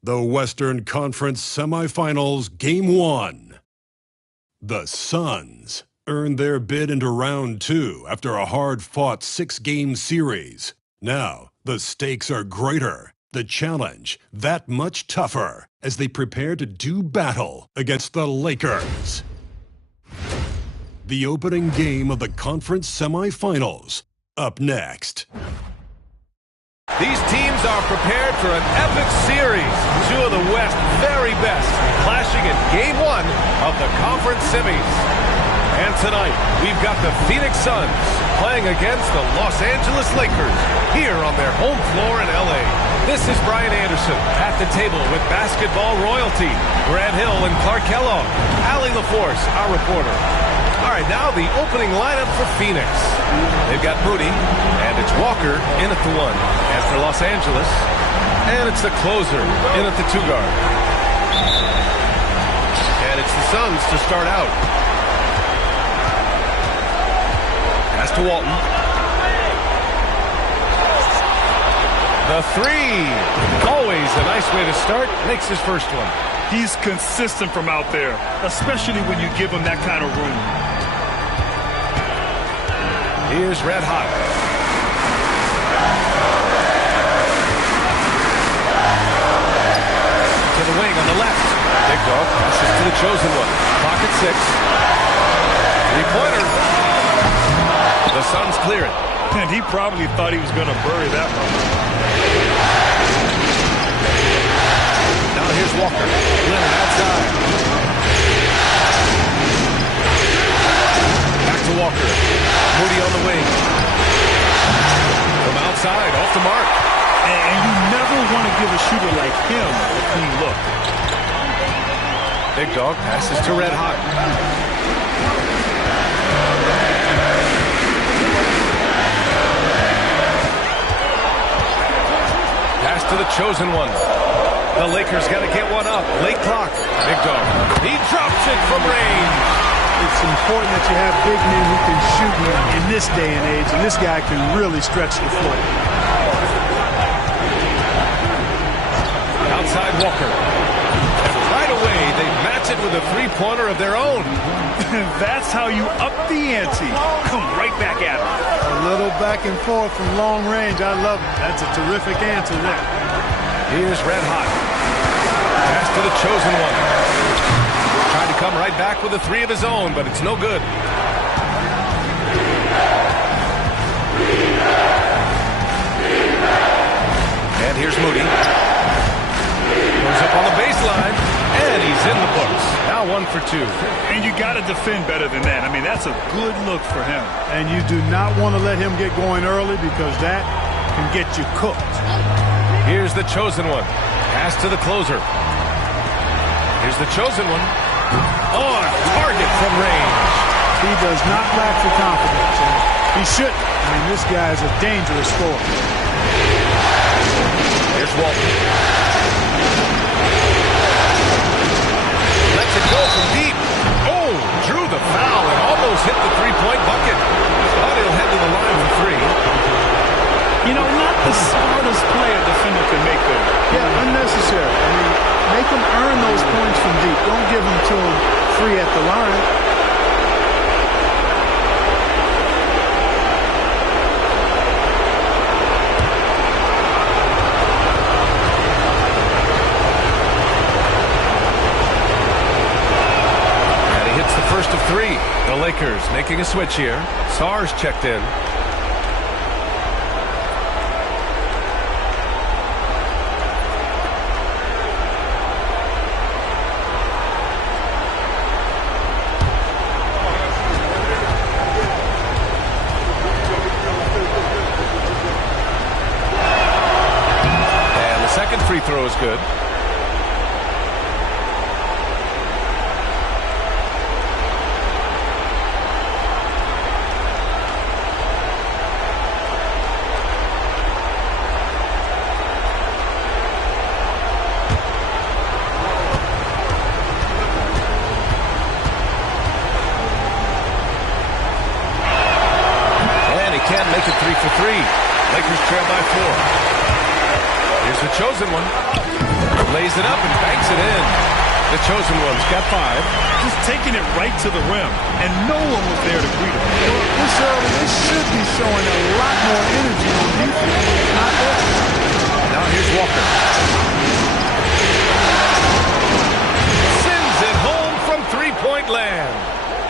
The Western Conference Semifinals Game 1. The Suns earned their bid into Round 2 after a hard-fought 6-game series. Now, the stakes are greater, the challenge that much tougher as they prepare to do battle against the Lakers. The opening game of the conference semifinals, up next. These teams are prepared for an epic series. Two of the West's very best clashing in Game 1 of the conference semis. And tonight, we've got the Phoenix Suns playing against the Los Angeles Lakers here on their home floor in L.A. This is Brian Anderson at the table with basketball royalty. Grant Hill and Clark Kellogg. Allie LaForce, our reporter. All right, now the opening lineup for Phoenix. They've got Moody, and it's Walker in at the 1. And for Los Angeles, and it's the closer in at the 2 guard. And it's the Suns to start out. Pass to Walton. The 3. Always a nice way to start. Makes his first one. He's consistent from out there, especially when you give him that kind of room. Here's Red Hot. To the wing on the left. Big dog passes to the chosen one. Clock at 6. 3-pointer. The Suns clear it. And he probably thought he was going to bury that one. Now here's Walker. Leonard outside. Back to Walker. Moody on the wing. From outside, off the mark. And you never want to give a shooter like him a clean look. Big dog passes to Red Hot. Pass to the chosen one. The Lakers got to get one up. Late clock. Big dog. He drops it from range. It's important that you have big men who can shoot in this day and age, and this guy can really stretch the floor. Outside Walker. And right away, they match it with a 3-pointer of their own. That's how you up the ante. Come right back at him. A little back and forth from long range. I love it. That's a terrific answer there. Here's Red Hot. Pass to the chosen one. Tried to come right back with a 3 of his own, but it's no good. And here's Moody. Goes up on the baseline, and he's in the books. Now 1 for 2. And you got to defend better than that. I mean, that's a good look for him. And you do not want to let him get going early because that can get you cooked. Here's the chosen one. Pass to the closer. Here's the chosen one. On target from range. He does not lack for confidence. He shouldn't. I mean, this guy is a dangerous scorer. Here's Walton. Lets it go from deep. Oh, drew the foul and almost hit the 3-point bucket. Thought he'll head to the line for 3. You know, not the smartest play a defender can make there. Yeah, unnecessary. I mean, make them earn those points from deep. Don't give them to them free at the line. And he hits the first of 3. The Lakers making a switch here. Sars checked in. Free throw is good. And he can't make it 3 for 3. Lakers trail by 4. Here's the chosen one. Lays it up and banks it in. The chosen one's got 5. Just taking it right to the rim, and no one was there to greet him. Well, this early, they should be showing a lot more energy on defense. Not there. Now here's Walker. Sends it home from three-point land.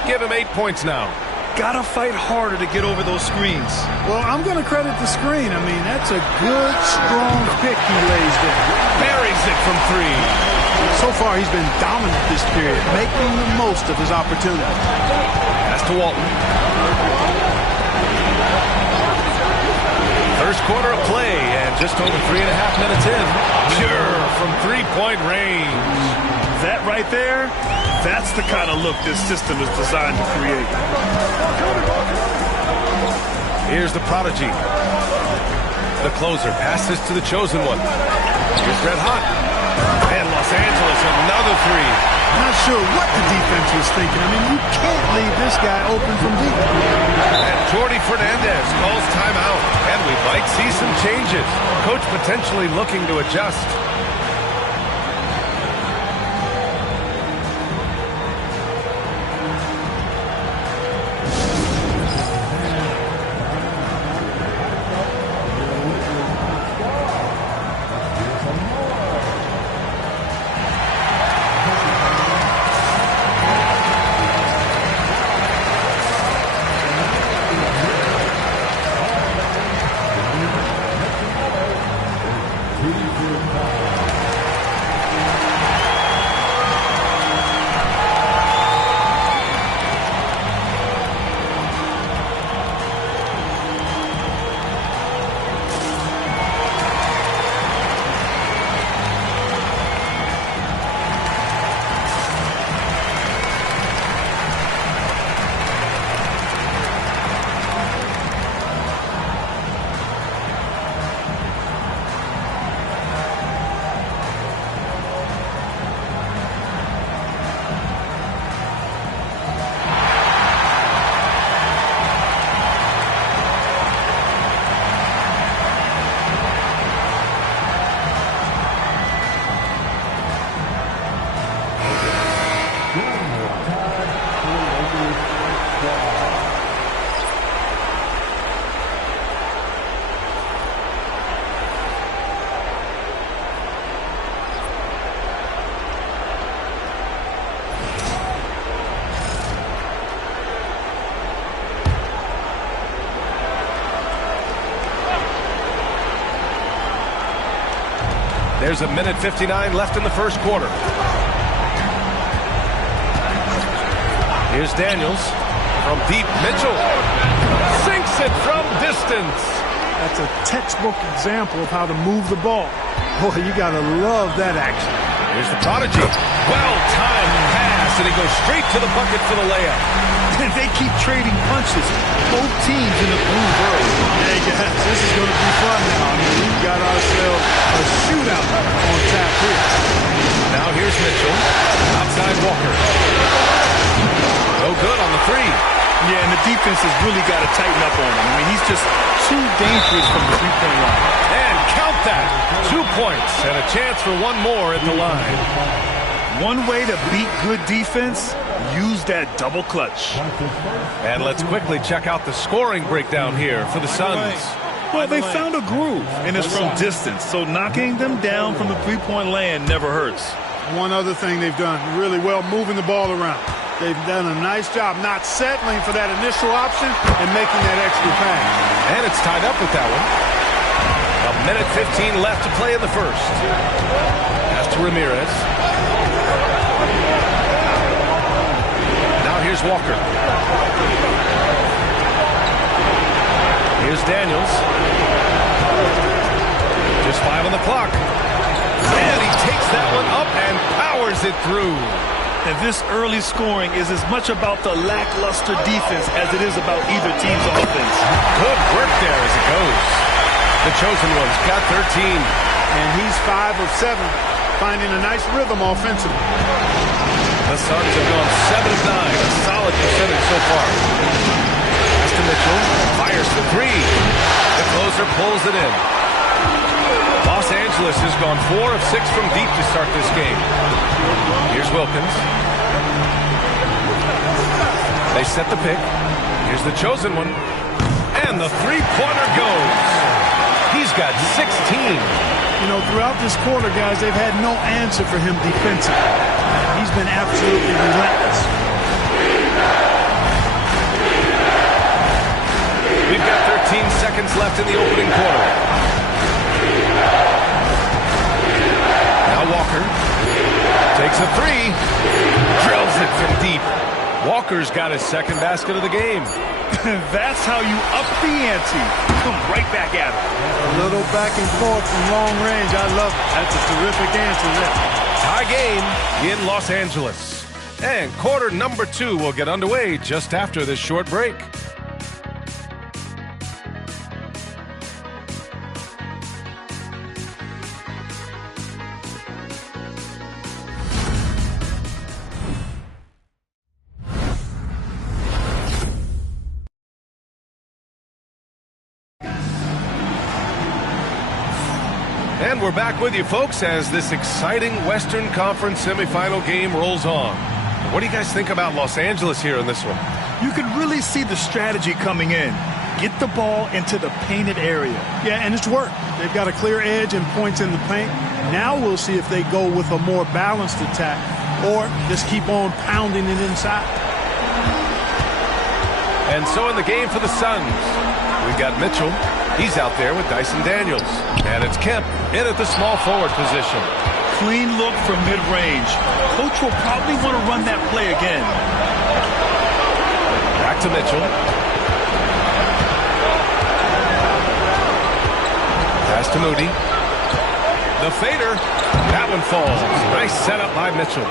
Give him 8 points now. Gotta fight harder to get over those screens. Well, I'm going to credit the screen. I mean, that's a good, strong pick he lays there. Buries it from 3. So far, he's been dominant this period, making the most of his opportunity. Pass to Walton. First quarter of play, and just over 3.5 minutes in. Pure from three-point range. That right there, that's the kind of look this system is designed to create. Here's the prodigy. The closer passes to the chosen one. Here's Red Hot. And Los Angeles, another 3. Not sure what the defense was thinking. I mean, you can't leave this guy open from deep. And Jordi Fernandez calls timeout. And we might see some changes. Coach potentially looking to adjust. There's a minute 59 left in the first quarter. Here's Daniels from deep. Mitchell sinks it from distance. That's a textbook example of how to move the ball. Boy, you got to love that action. Here's the prodigy. Well-timed pass, and he goes straight to the bucket for the layup. And they keep trading punches. Both teams in the blue early. Hey, guys, this is going to be fun now. I mean, we've got ourselves a shootout on tap here. Now here's Mitchell. Outside Walker. No good on the 3. Yeah, and the defense has really got to tighten up on him. I mean, he's just too dangerous from the three-point line. And count that. 2 points and a chance for one more at the line. One way to beat good defense, use that double clutch. And let's quickly check out the scoring breakdown here for the Suns. Well, they found a groove, and it's from distance, so knocking them down from the three-point land never hurts. One other thing they've done really well, moving the ball around. They've done a nice job not settling for that initial option and making that extra pass. And it's tied up with that one. A minute 15 left to play in the first. Pass to Ramirez. Now here's Walker. Here's Daniels. Just 5 on the clock. And he takes that one up and powers it through. And this early scoring is as much about the lackluster defense as it is about either team's offense. Good work there as it goes. The chosen one's got 13. And he's 5 of 7, finding a nice rhythm offensively. The Suns have gone 7 of 9, a solid percentage so far. Pass to Mitchell, fires the 3. The closer pulls it in. Los Angeles Angeles has gone 4 of 6 from deep to start this game. Here's Wilkins. They set the pick. Here's the chosen one. And the three-pointer goes. He's got 16. You know, throughout this quarter, guys, they've had no answer for him defensively. He's been absolutely relentless. We've got 13 seconds left in the opening quarter. Now Walker takes a three, drills it from deep. Walker's got his second basket of the game. That's how you up the ante. Come right back at it. A little back and forth from long range. I love it. That's a terrific answer there. Tie game in Los Angeles. And quarter number 2 will get underway just after this short break. And we're back with you, folks, as this exciting Western Conference semifinal game rolls on. What do you guys think about Los Angeles here in this one? You can really see the strategy coming in. Get the ball into the painted area. Yeah, and it's worked. They've got a clear edge and points in the paint. Now we'll see if they go with a more balanced attack or just keep on pounding it inside. And so in the game for the Suns, we've got Mitchell. He's out there with Dyson Daniels. And it's Kemp in at the small forward position. Clean look from mid-range. Coach will probably want to run that play again. Back to Mitchell. Pass to Moody. The fader. That one falls. Nice setup by Mitchell.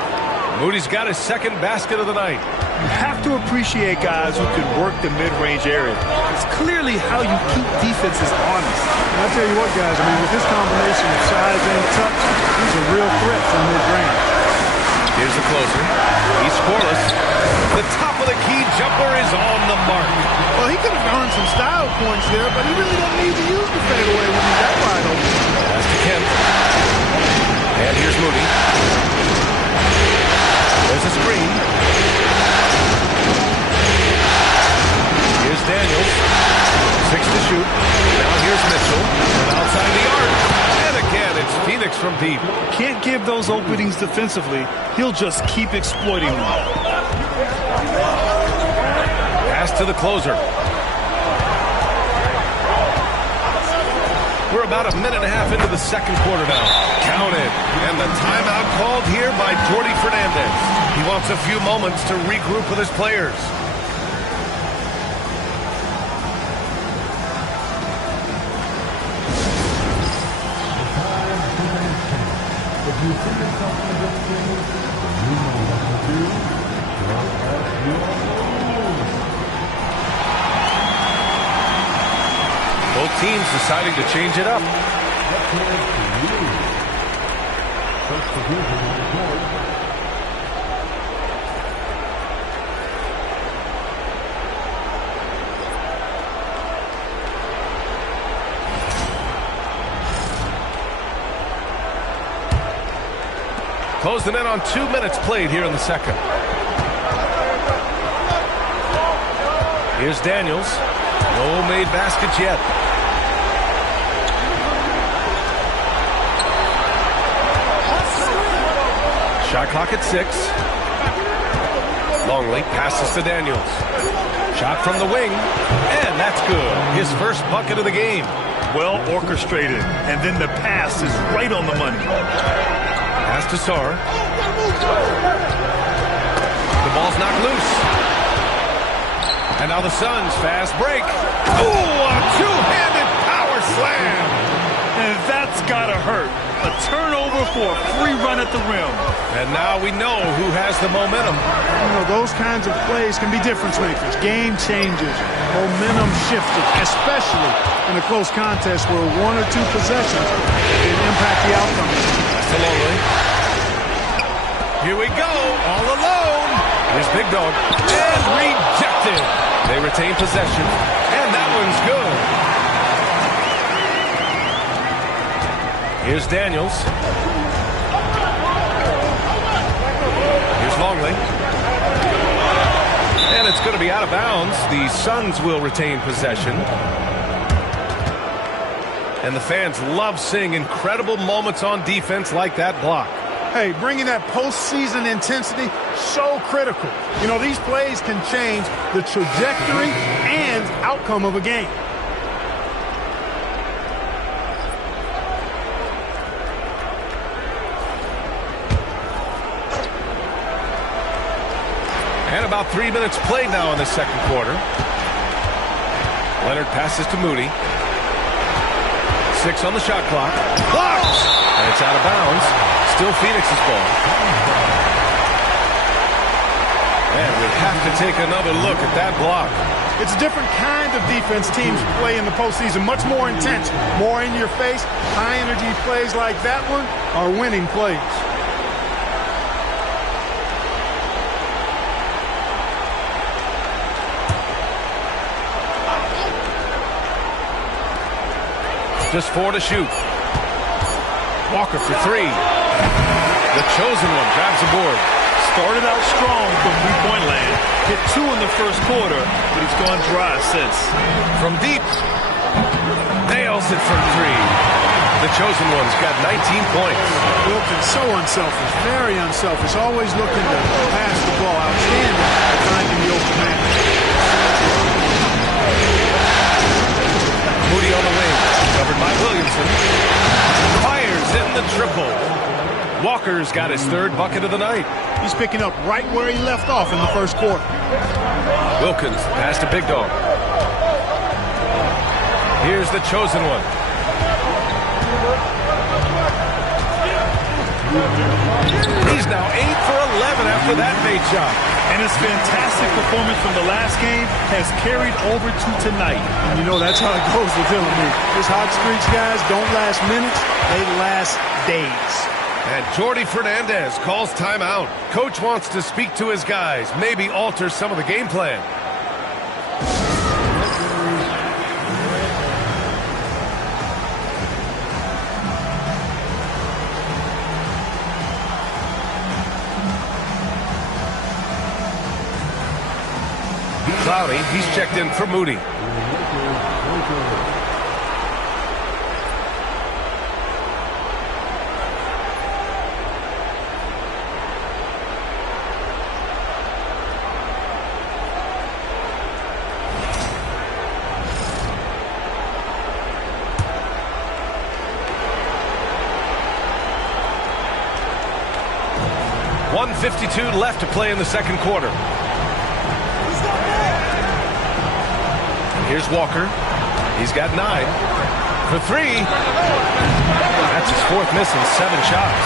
Moody's got his second basket of the night. You have to appreciate guys who can work the mid-range area. It's clearly how you keep defenses honest. And I'll tell you what, guys, I mean, with this combination of size and touch, he's a real threat from mid-range. Here's the closer. He's scoreless. The top of the key jumper is on the mark. Well, he could have earned some style points there, but he really don't need to use the fadeaway when he's that wide open. Pass to Kemp. And here's Moody. There's a screen. Here's Daniels. 6 to shoot. Now here's Mitchell. From outside the arc. And again, it's Phoenix from deep. Can't give those openings defensively. He'll just keep exploiting them. Pass to the closer. We're about a minute and a half into the second quarter now. Counted. And the timeout called here by Jordi Fernandez. He wants a few moments to regroup with his players. Both teams deciding to change it up. Closing in on 2 minutes played here in the second. Here's Daniels. No made baskets yet. Shot clock at 6. Longley passes to Daniels. Shot from the wing. And that's good. His first bucket of the game. Well orchestrated. And then the pass is right on the money. Pass to Sarr. The ball's knocked loose. And now the Suns fast break. Oh, a two-handed power slam. And that's gotta hurt. A turnover for a free run at the rim. And now we know who has the momentum. You know, those kinds of plays can be difference makers. Game changers, momentum shifters, especially in a close contest where 1 or 2 possessions can impact the outcome. That's to Longley. Here we go, all alone. Here's Big Dog. And rejected. They retain possession. And that one's good. Here's Daniels. Here's Longley. And it's going to be out of bounds. The Suns will retain possession. And the fans love seeing incredible moments on defense like that block. Hey, bringing that postseason intensity, so critical. You know, these plays can change the trajectory and outcome of a game. And about 3 minutes played now in the second quarter. Leonard passes to Moody. 6 on the shot clock. Blocked! And it's out of bounds. Still Phoenix's ball. And we have to take another look at that block. It's a different kind of defense teams play in the postseason. Much more intense, more in your face. High energy plays like that one are winning plays. Just 4 to shoot. Walker for 3. The chosen one grabs the board. Started out strong from three-point land. Hit 2 in the first quarter, but he's gone dry since. From deep. Nails it from 3. The chosen one's got 19 points. Wilkins, so unselfish, very unselfish. Always looking to pass the ball. Outstanding at finding the open man. Moody on the wing. Covered by Williamson. Fires in the triple. Walker's got his 3rd bucket of the night. He's picking up right where he left off in the first quarter. Wilkins pass to Big Dog. Here's the chosen one. He's now 8 for 11 after that made shot. And his fantastic performance from the last game has carried over to tonight. And you know that's how it goes with him. His hot streaks, guys, don't last minutes. They last days. And Jordi Fernandez calls timeout. Coach wants to speak to his guys, maybe alter some of the game plan. Cloudy, he's checked in for Moody. .152 left to play in the second quarter. Here's Walker. He's got 9. For 3. That's his 4th miss in 7 shots.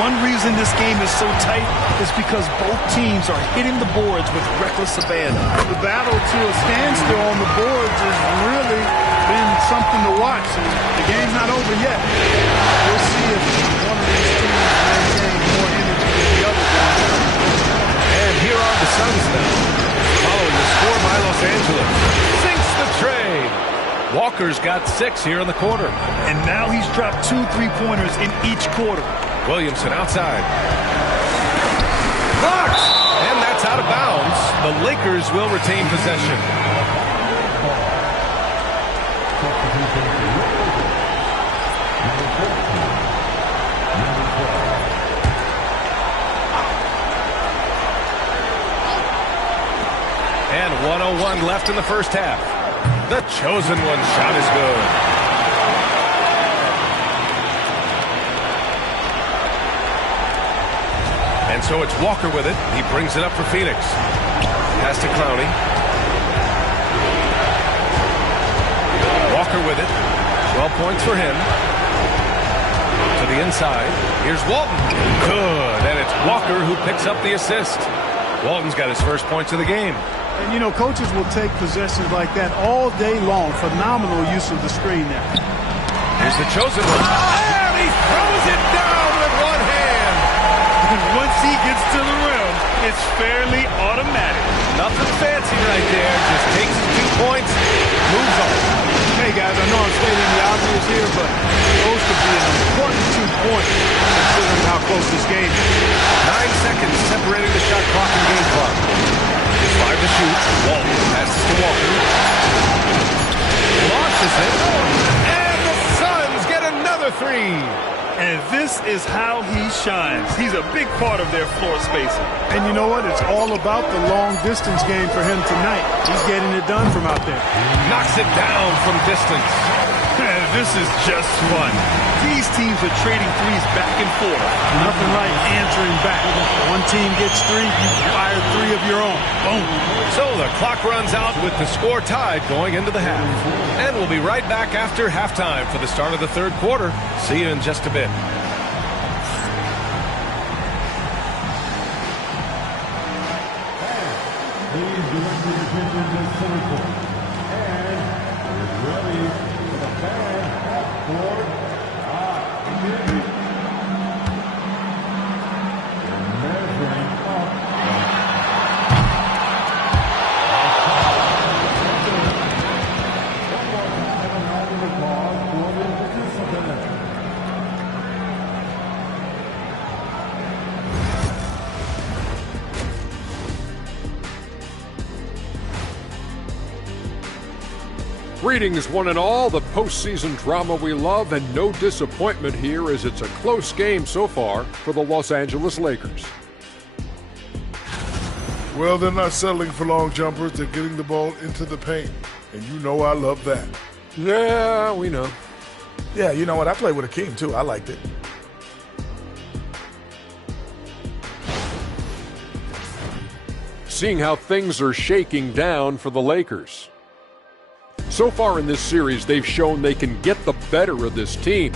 One reason this game is so tight is because both teams are hitting the boards with reckless abandon. The battle to a standstill on the boards has really been something to watch. The game's not over yet. We'll see if one of these teams maintains more energy than the other one. And here are the Suns now, following the score by Los Angeles. Sinks the trade. Walker's got 6 here in the quarter. And now he's dropped 2 3-pointers in each quarter. Williamson outside. Blocked! And that's out of bounds. The Lakers will retain possession. And 1:01 left in the first half. The chosen one shot is good. And so it's Walker with it. He brings it up for Phoenix. Pass to Clowney. Walker with it. 12 points for him. To the inside. Here's Walton. Good. And it's Walker who picks up the assist. Walton's got his first points of the game. And, you know, coaches will take possessions like that all day long. Phenomenal use of the screen there. Here's the chosen one. And he throws it down with one hand. And once he gets to the rim, it's fairly automatic. Nothing fancy right there. Just takes his 2 points, moves on. Hey, guys, I know I'm stating the obvious here, but those could be an important point, considering how close this game is. 9 seconds separating the shot clock and game clock. There's 5 to shoot. Walton passes to Walker. Launches it. And the Suns get another 3. And this is how he shines. He's a big part of their floor spacing. And you know what? It's all about the long-distance game for him tonight. He's getting it done from out there. Knocks it down from distance. Man, this is just fun. These teams are trading threes back and forth. Nothing like answering back. One team gets 3, you fire 3 of your own. Boom. So the clock runs out with the score tied going into the half. And we'll be right back after halftime for the start of the third quarter. See you in just a bit. Greetings, one and all. The postseason drama we love, and no disappointment here as it's a close game so far for the Los Angeles Lakers. Well, they're not settling for long jumpers. They're getting the ball into the paint. And you know I love that. Yeah, we know. Yeah, you know what? I played with Akeem, too. I liked it. Seeing how things are shaking down for the Lakers. So far in this series, they've shown they can get the better of this team,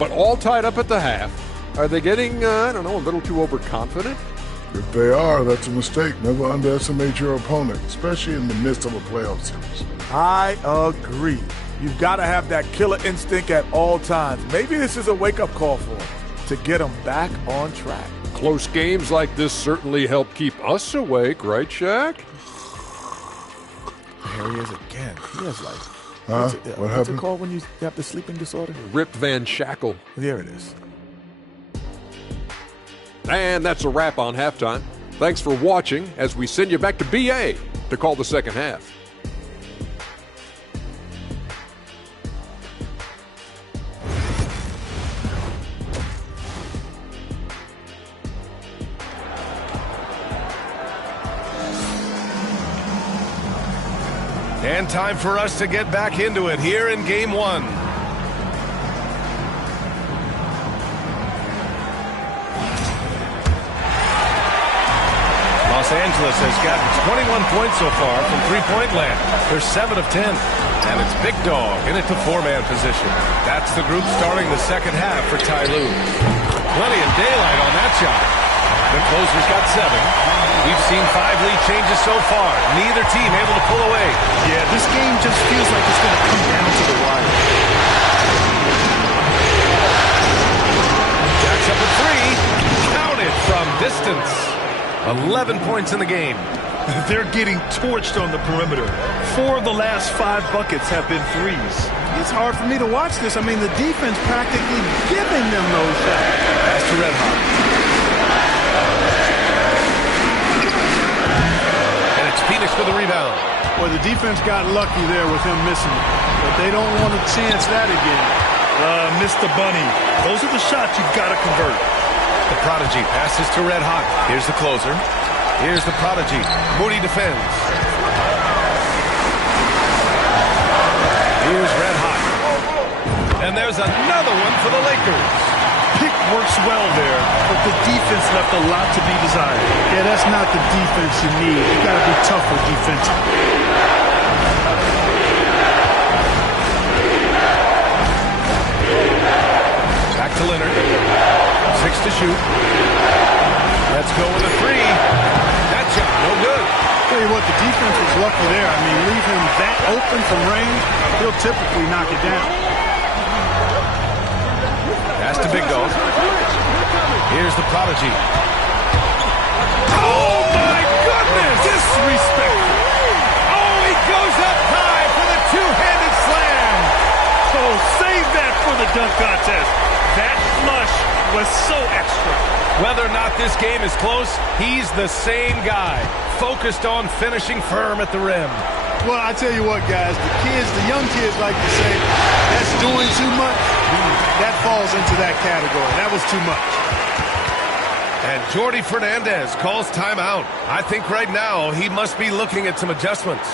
but all tied up at the half. Are they getting, a little too overconfident? If they are, that's a mistake. Never underestimate your opponent, especially in the midst of a playoff series. I agree. You've got to have that killer instinct at all times. Maybe this is a wake-up call for them to get them back on track. Close games like this certainly help keep us awake, right, Shaq? Here he is again. He has like, What what's happened? it called when you have the sleeping disorder? Rip Van Shackle. There it is. And that's a wrap on halftime. Thanks for watching as we send you back to BA to call the second half. And time for us to get back into it here in Game 1. Los Angeles has gotten 21 points so far from three-point land. They're 7 of 10. And it's Big Dog in it to four-man position. That's the group starting the second half for Ty Lue. Plenty of daylight on that shot. The closer's got 7. We've seen 5 lead changes so far. Neither team able to pull away. Yeah, this game just feels like it's going to come down to the wire. Jacks up a 3. Counted from distance. 11 points in the game. They're getting torched on the perimeter. 4 of the last 5 buckets have been threes. It's hard for me to watch this. I mean, the defense practically giving them those shots. Pass to Red Hot. And it's Phoenix with the rebound. Well, the defense got lucky there with him missing it. But they don't want to chance that again. Missed the bunny. Those are the shots you've got to convert. The Prodigy passes to Red Hot. Here's the closer. Here's the Prodigy. Moody defends. Here's Red Hot. And there's another one for the Lakers. Pick works well there, but the defense left a lot to be desired. Yeah, that's not the defense you need. You got to be tougher defensively. Back to Leonard. 6 to shoot. Let's go with a 3. That shot, no good. Tell you what, the defense was lucky there. I mean, leave him that open from range, he'll typically knock it down. Pass to Big Dog. Here's the Prodigy. Oh, my goodness! Disrespectful. Oh, he goes up high for the two-handed slam. Oh, save that for the dunk contest. That flush was so extra. Whether or not this game is close, he's the same guy, focused on finishing firm at the rim. Well, I tell you what, guys, the young kids like to say, that's doing too much. That falls into that category. That was too much. And Jordi Fernandez calls timeout. I think right now he must be looking at some adjustments.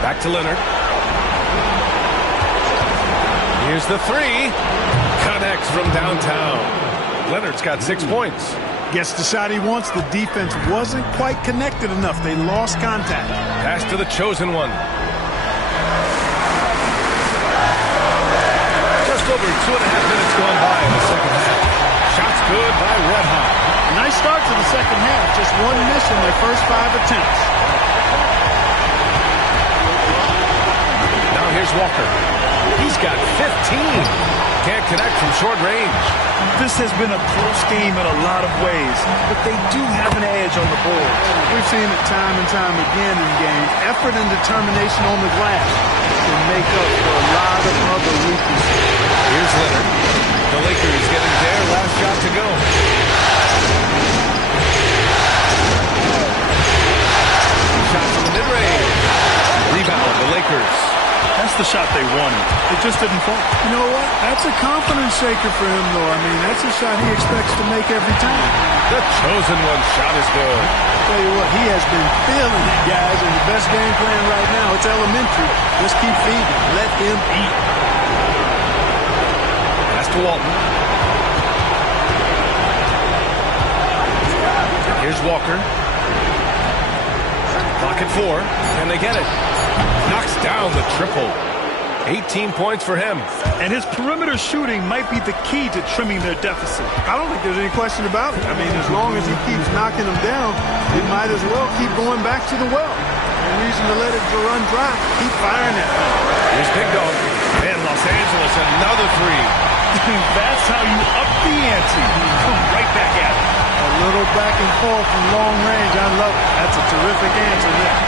Back to Leonard. Here's the three. Connects from downtown. Leonard's got 6 points. Gets the shot he wants. The defense wasn't quite connected enough. They lost contact. Pass to the chosen one. Just over 2.5 minutes gone by in the second half. Shots good by Red Hot. Nice start to the second half. Just one miss in their first 5 attempts. Now here's Walker. He's got 15. Can't connect from short range. This has been a close game in a lot of ways, but they do have an edge on the board. We've seen it time and time again in games. Effort and determination on the glass can make up for a lot of other weaknesses. Here's Leonard. The Lakers getting their last shot to go. Shot from the mid-range. Rebound, the Lakers. That's the shot they wanted. It just didn't fall. You know what? That's a confidence shaker for him, though. I mean, that's a shot he expects to make every time. The chosen one shot is good. Tell you what, he has been feeling it, guys, and the best game plan right now, it's elementary. Just keep feeding. Let him eat. Pass to Walton. Here's Walker. Clock at 4, and they get it. Knocks down the triple. 18 points for him. And his perimeter shooting might be the key to trimming their deficit. I don't think there's any question about it. I mean, as long as he keeps knocking them down, it might as well keep going back to the well. No reason to let it run dry. Keep firing it. Here's Big Dog. And Los Angeles, another three. That's how you up the ante. Come right back at it. A little back and forth from long range. I love it. That's a terrific answer there.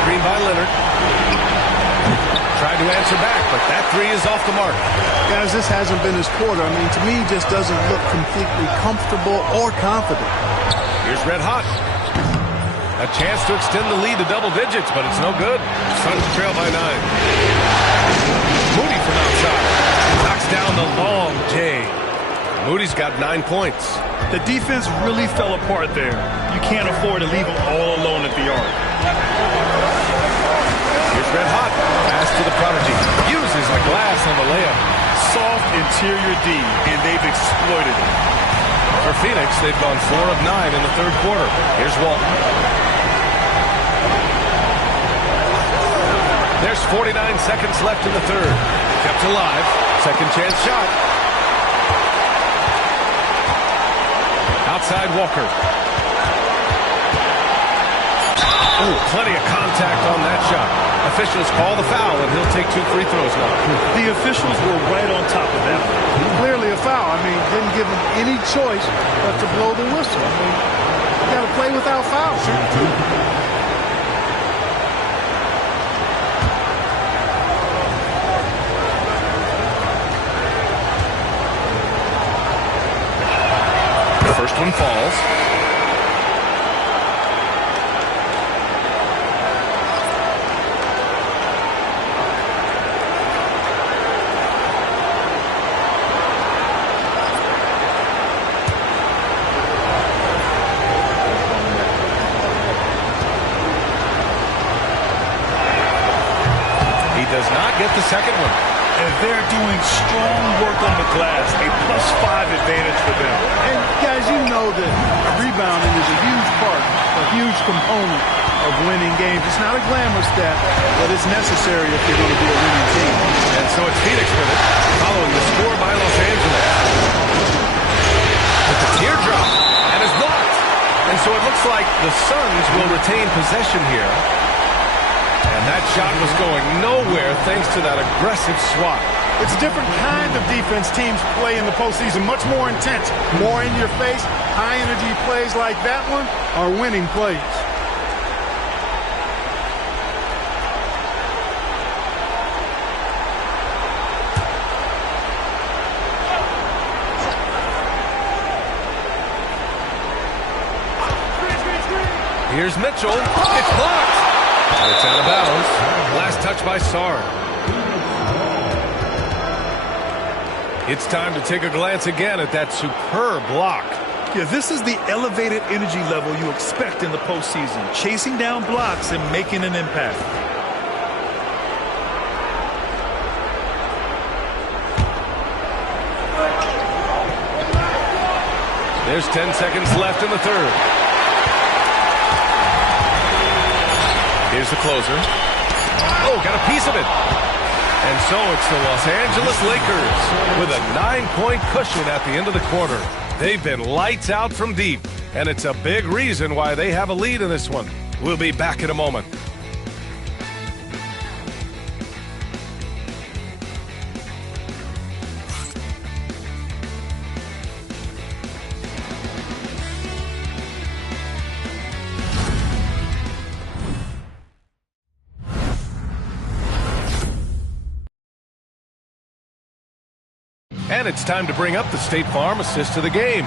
Screen by Leonard. Tried to answer back, but that three is off the mark. Guys, this hasn't been his quarter. I mean, to me, he just doesn't look completely comfortable or confident. Here's Red Hot. A chance to extend the lead to double digits, but it's no good. Suns trail by 9. Moody from outside. Knocks down the long J. Moody's got 9 points. The defense really fell apart there. You can't afford to leave them all alone at the arc. Here's Red Hot. Pass to the prodigy. Uses the glass on the layup. Soft interior D, and they've exploited it. For Phoenix, they've gone 4 of 9 in the third quarter. Here's Walton. There's 49 seconds left in the third. Kept alive. Second chance shot. Outside Walker. Oh, plenty of contact on that shot. Officials call the foul, and he'll take 2 free throws now. The officials were right on top of that. Clearly a foul. I mean, didn't give him any choice but to blow the whistle. I mean, you got to play without fouls. The first one falls. Does not get the second one. And they're doing strong work on the glass. A +5 advantage for them. And guys, you know that rebounding is a huge part of huge component of winning games. It's not a glamour stat, but it's necessary if you're going to be a winning team. And so it's Phoenix with it, following the score by Los Angeles. With the teardrop, and is blocked. And so it looks like the Suns will retain possession here. And that shot was going nowhere thanks to that aggressive swat. It's a different kind of defense teams play in the postseason, much more intense, more in your face. High-energy plays like that one are winning plays. Here's Mitchell. It's blocked. It's out of bounds. Last touch by Sarr. It's time to take a glance again at that superb block. Yeah, this is the elevated energy level you expect in the postseason. Chasing down blocks and making an impact. There's 10 seconds left in the third. Here's the closer. Oh, got a piece of it. And so it's the Los Angeles Lakers with a 9-point cushion at the end of the quarter. They've been lights out from deep, and it's a big reason why they have a lead in this one. We'll be back in a moment. And it's time to bring up the State Farm assist to the game.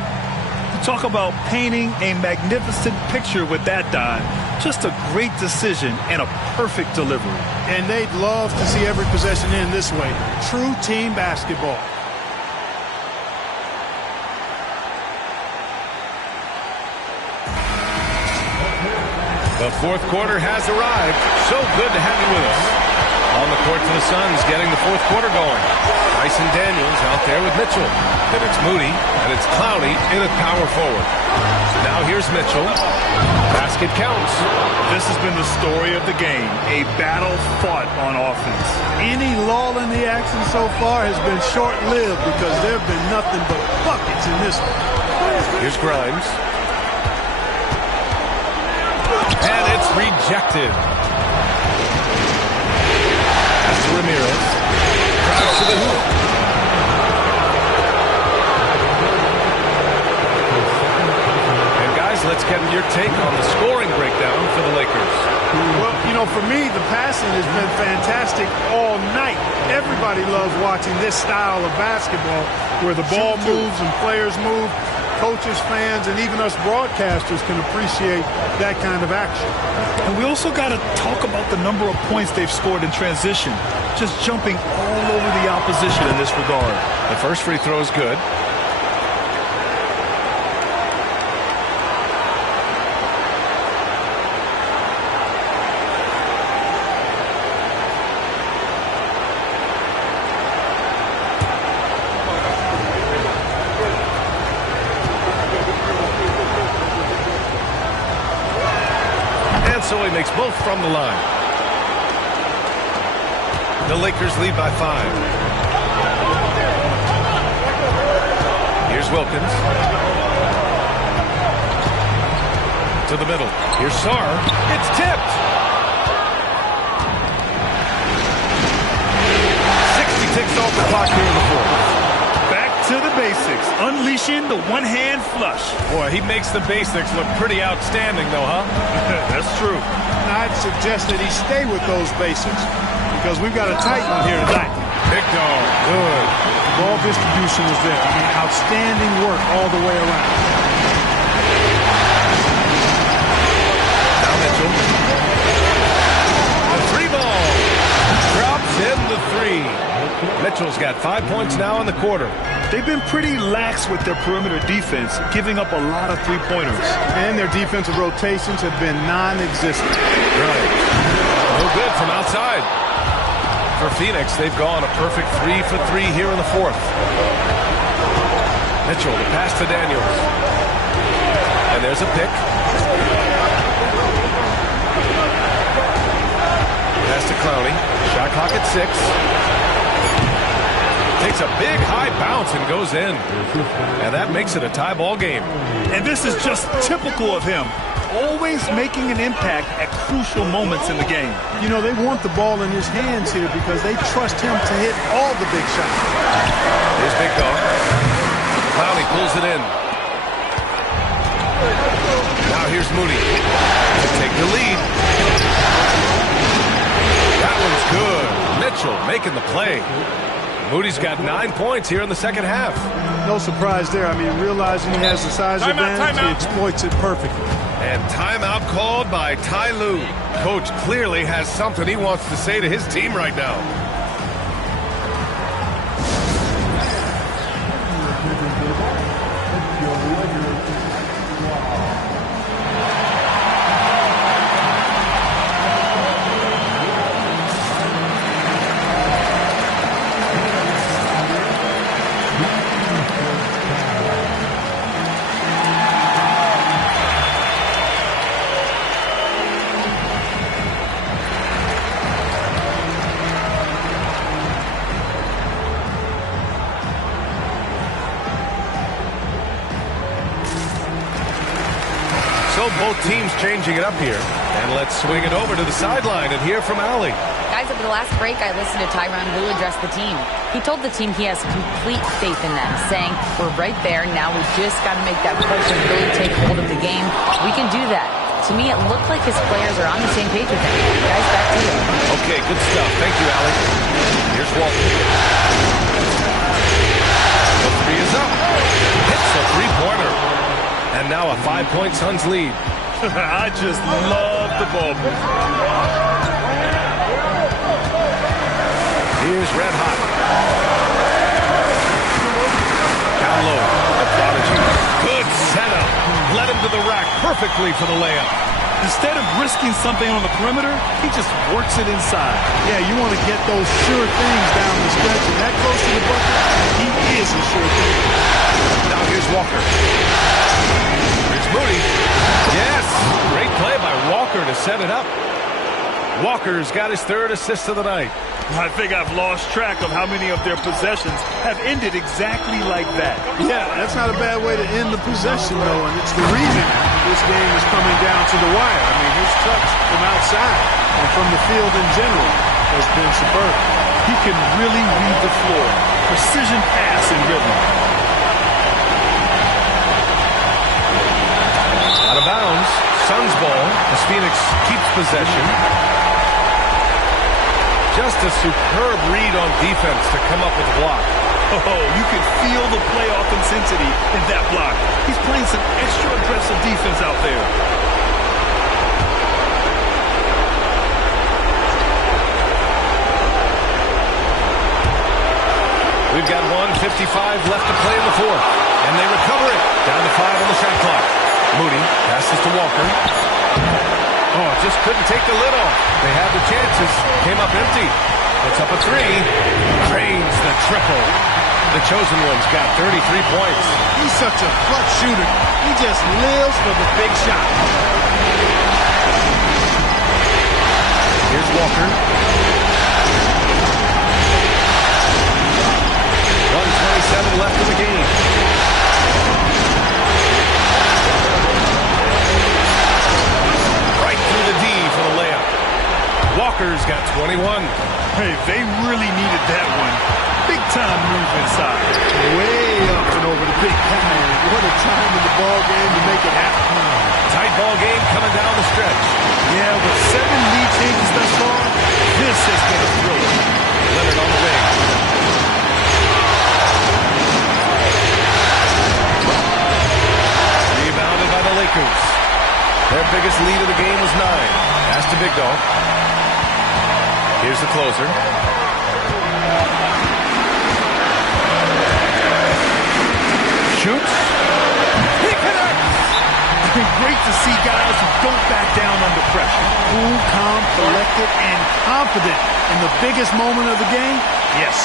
Talk about painting a magnificent picture with that dive. Just a great decision and a perfect delivery. And they'd love to see every possession end this way. True team basketball. The fourth quarter has arrived. So good to have you with us. On the court for the Suns, getting the fourth quarter going. Dyson Daniels out there with Mitchell. Then it's Moody, and it's Clowney in at power forward. Now here's Mitchell. Basket counts. This has been the story of the game. A battle fought on offense. Any lull in the action so far has been short-lived because there have been nothing but buckets in this one. Here's Grimes. And it's rejected. Pass to Ramirez. Drives to the hoop. And guys, let's get your take on the scoring breakdown for the Lakers. Well, you know, for me, the passing has been fantastic all night. Everybody loves watching this style of basketball where the ball moves and players move. Coaches, fans, and even us broadcasters can appreciate that kind of action. And we also got to talk about the number of points they've scored in transition. Just jumping all over the opposition in this regard. The first free throw is good. So he makes both from the line. The Lakers lead by 5. Here's Wilkins. To the middle. Here's Sarr. It's tipped. 60 ticks off the clock here in the fourth. Back to the basics. Unleashing the one-hand flush. Boy, he makes the basics look pretty outstanding, though, huh? That's true. I'd suggest that he stay with those basics because we've got a tight one here tonight. Big dog. Good. Ball distribution was there. Outstanding work all the way around. Now Mitchell. The three ball. Drops in the three. Mitchell's got 5 points now in the quarter. They've been pretty lax with their perimeter defense, giving up a lot of three-pointers. And their defensive rotations have been non-existent. Right. No good from outside. For Phoenix, they've gone a perfect 3 for 3 here in the fourth. Mitchell, the pass to Daniels. And there's a pick. Pass to Clowney. Shot clock at 6. Takes a big high bounce and goes in. And that makes it a tie ball game. And this is just typical of him. Always making an impact at crucial moments in the game. You know, they want the ball in his hands here because they trust him to hit all the big shots. Here's Big Dog. Clowney pulls it in. Now here's Moody to take the lead. That one's good. Mitchell making the play. Moody's got 9 points here in the second half. No surprise there. I mean, realizing he has the size advantage, he exploits it perfectly. And timeout called by Ty Lue. Coach clearly has something he wants to say to his team right now. So both teams changing it up here. And let's swing it over to the sideline and hear from Allie. Guys, over the last break, I listened to Tyronn Lue address the team. He told the team he has complete faith in them, saying, we're right there, now we just got to make that push and really take hold of the game. We can do that. To me, it looked like his players are on the same page with him. Guys, back to you. Okay, good stuff. Thank you, Allie. Here's Walton. The three is up. Hits the three-pointer. And now a 5-point Suns lead. I just love the ball movement. Here's Red Hot. Down low, the Prodigy. Good setup. Led him to the rack perfectly for the layup. Instead of risking something on the perimeter, he just works it inside. Yeah, you want to get those sure things down the stretch, and that close to the bucket, he is a sure thing. Now here's Walker. Here's Moody. Yes! Great play by Walker to set it up. Walker's got his third assist of the night. I think I've lost track of how many of their possessions have ended exactly like that. Yeah, that's not a bad way to end the possession, though, and it's the reason this game is coming down to the wire. I mean, his touch from outside and from the field in general has been superb. He can really read the floor. Precision pass and rhythm. Out of bounds. Suns ball as Phoenix keeps possession. Just a superb read on defense to come up with a block. Oh, you can feel the playoff intensity in that block. He's playing some extra aggressive defense out there. We've got 1:55 left to play in the fourth. And they recover it. Down to 5 on the shot clock. Moody passes to Walker. Oh, just couldn't take the lid off. They had the chances. Came up empty. Puts up a three. Drains the triple. The chosen one's got 33 points. He's such a clutch shooter. He just lives for the big shot. Here's Walker. 1:27 left in the game. Right through the D for the layup. Walker's got 21. Hey, they really needed that one. Big time move inside. Way up and over the big time. What a time in the ball game to make it happen. Tight ball game coming down the stretch. Yeah, with 7 lead changes thus far, this has been a thriller. Leonard on the wing. Rebounded by the Lakers. Their biggest lead of the game was 9. Pass to Big Dog. Here's the closer. Shoots. He connects. Great to see guys who don't back down under pressure. Cool, calm, collected, and confident in the biggest moment of the game. Yes.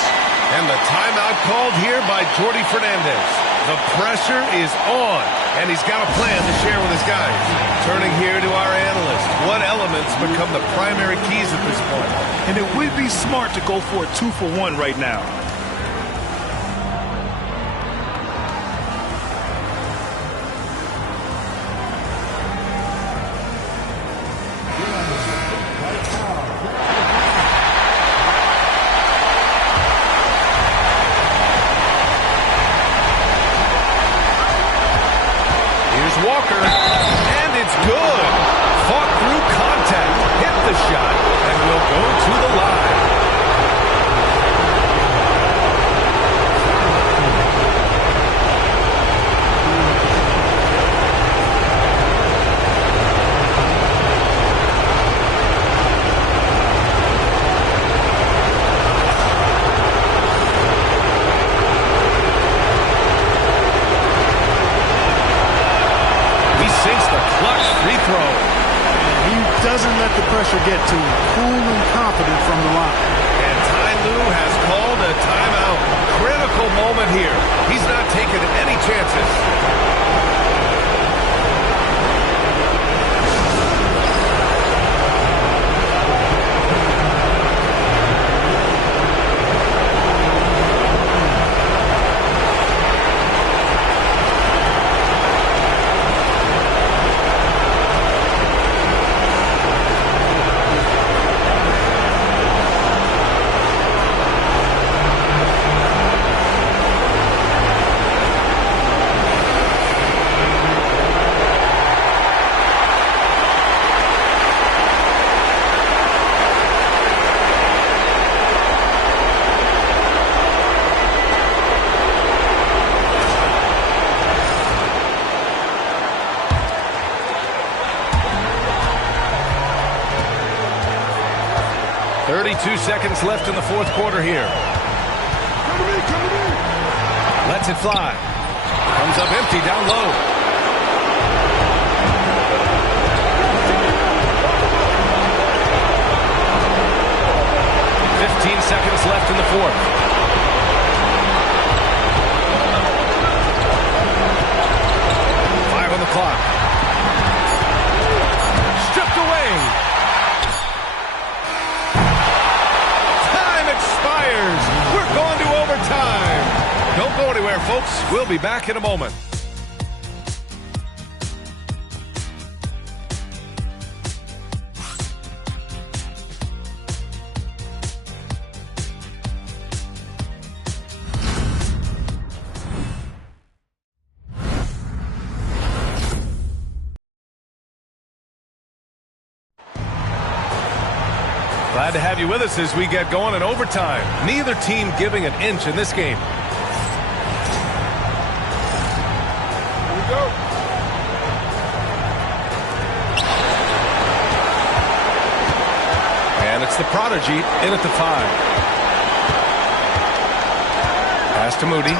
And the timeout called here by Jordi Fernandez. The pressure is on, and he's got a plan to share with his guys. Turning here to our analyst. What elements become the primary keys at this point? And it would be smart to go for a 2-for-1 right now. Walker, and it's good. Fought through contact, hit the shot, and will go to the line. Sinks the clutch free throw. He doesn't let the pressure get to him. Cool and confident from the line. And Ty Lue has called a timeout. Critical moment here. He's not taking any chances. Seconds left in the fourth quarter here. Lets it fly. Comes up empty down low. Seconds left in the fourth. Five on the clock. Stripped away. We're going to overtime. Don't go anywhere, folks. We'll be back in a moment. Glad to have you with us as we get going in overtime. Neither team giving an inch in this game. Here we go. And it's the prodigy in at the 5. Pass to Moody.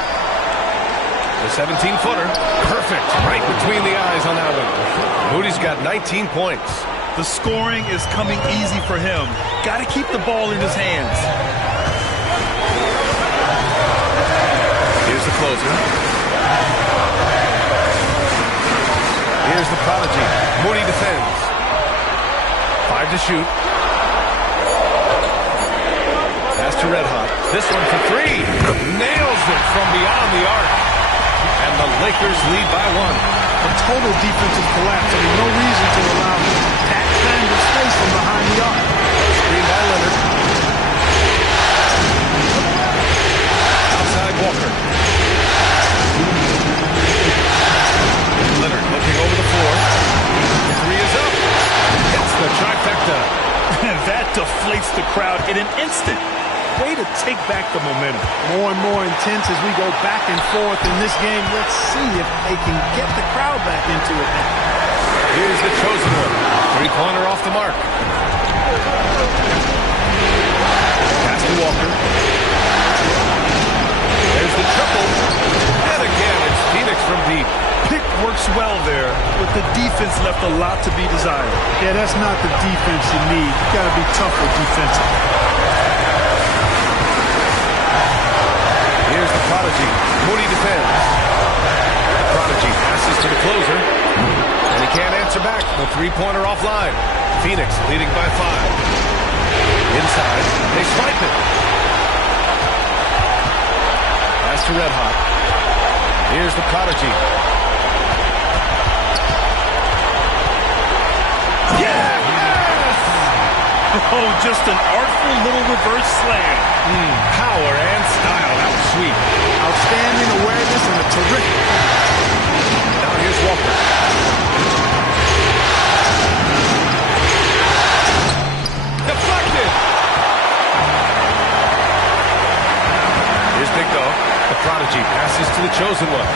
The 17-footer. Perfect. Right between the eyes on that one. Moody's got 19 points. The scoring is coming easy for him. Got to keep the ball in his hands. Here's the closer. Here's the prodigy. Moody defends. 5 to shoot. Pass to Red Hot. This one for 3. Nails it from beyond the arc. And the Lakers lead by 1. A total defensive collapse. I mean, no reason to allow that kind of space from behind the arc. Screen by Leonard. Outside Walker. Leonard looking over the floor. 3 is up. Hits the trifecta. That deflates the crowd in an instant. Way to take back the momentum. More and more intense as we go back and forth in this game. Let's see if they can get the crowd back into it now. Here's the chosen one. 3-pointer off the mark. Pass to Walker. There's the triple. And again, it's Phoenix from deep. Pick works well there, but the defense left a lot to be desired. Yeah, that's not the defense you need. You got to be tougher defensively. Here's the Prodigy. Moody defends. The Prodigy passes to the closer. And he can't answer back. The three-pointer offline. Phoenix leading by 5. Inside. They swipe it. Pass to Red Hot. Here's the Prodigy. Yes! Oh, just an artful little reverse slam. Power and style. That was sweet. Outstanding awareness and a terrific. Now here's Walker. Deflected. Here's Big Dog. The Prodigy passes to the Chosen One.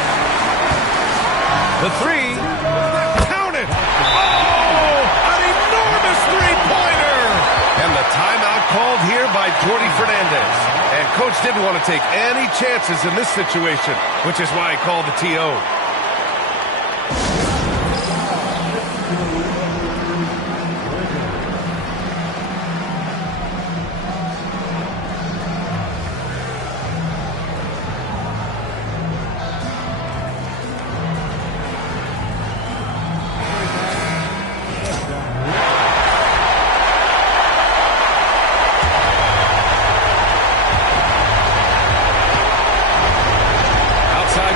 The three. Count it. Oh, an enormous three-pointer. And the timeout called here by Jordi Fernandez. And Coach didn't want to take any chances in this situation, which is why he called the TO.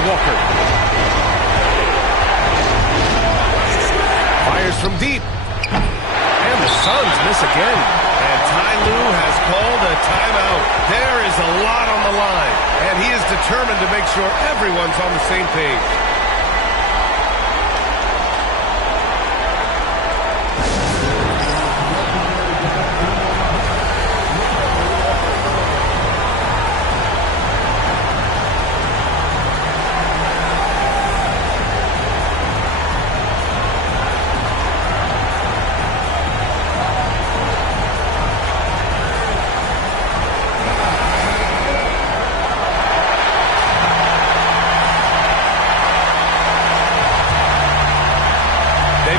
Walker. Fires from deep. And the Suns miss again. And Ty Lue has called a timeout. There is a lot on the line. And he is determined to make sure everyone's on the same page.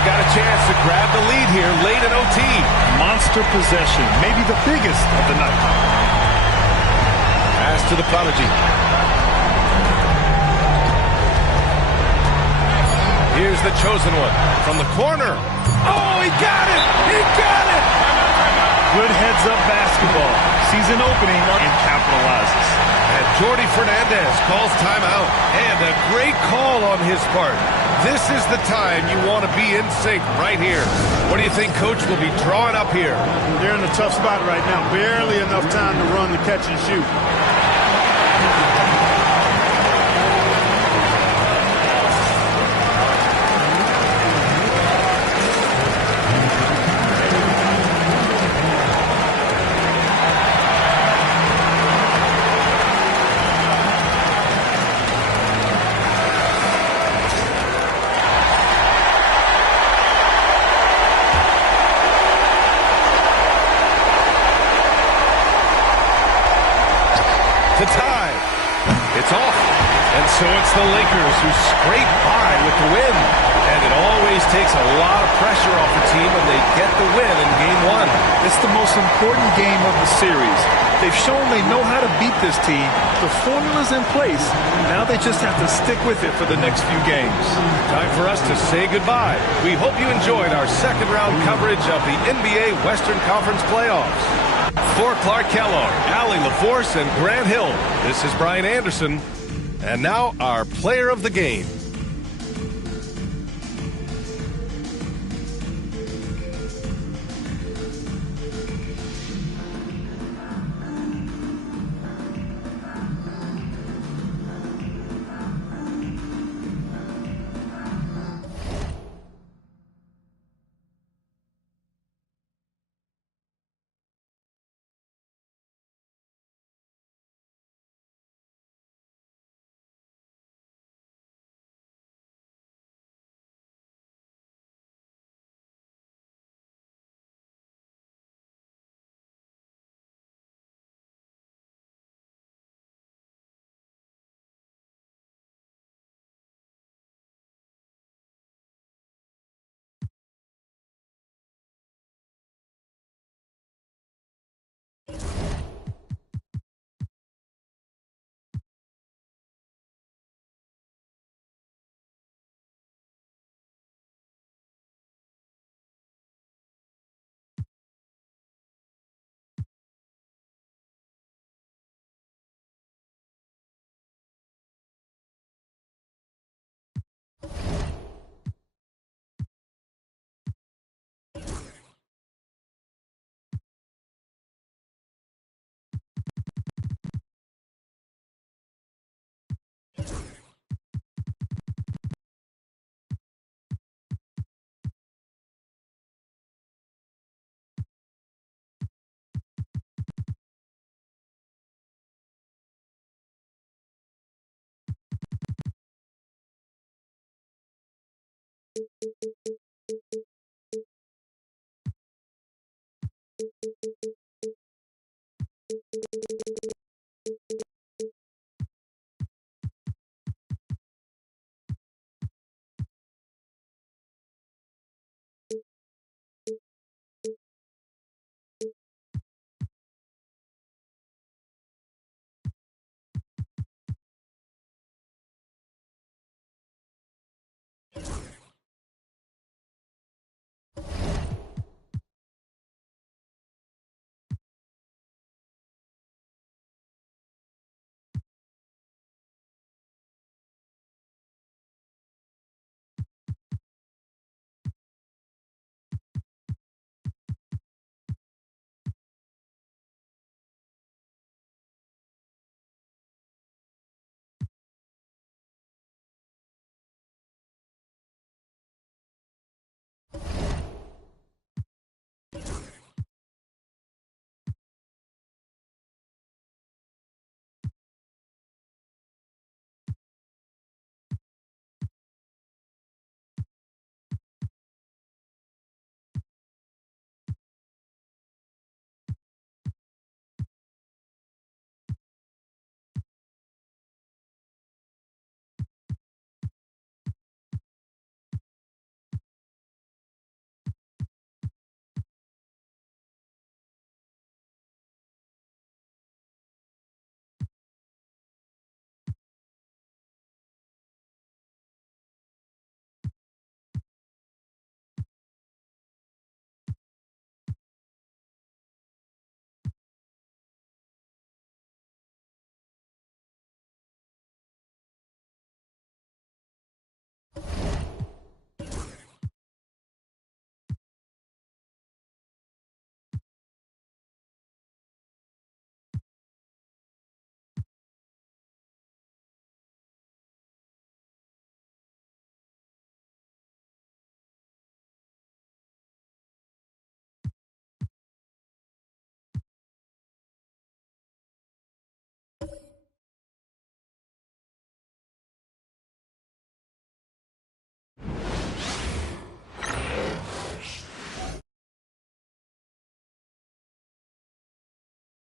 Got a chance to grab the lead here late in OT. Monster possession, maybe the biggest of the night. Pass to the Prodigy. Here's the Chosen One from the corner. Oh, he got it! He got it! Good heads-up basketball. Sees an opening and capitalizes. And Jordi Fernandez calls timeout. And a great call on his part. This is the time you want to be in sync right here. What do you think Coach will be drawing up here? They're in a tough spot right now. Barely enough time to run the catch and shoot. To tie. It's off. And so it's the Lakers who scrape by with the win. And it always takes a lot of pressure off the team when they get the win in Game 1. It's the most important game of the series. They've shown they know how to beat this team. The formula's in place. Now they just have to stick with it for the next few games. Time for us to say goodbye. We hope you enjoyed our second round coverage of the NBA Western Conference Playoffs. For Clark Kellogg, Allie LaForce, and Grant Hill, this is Brian Anderson. And now our player of the game.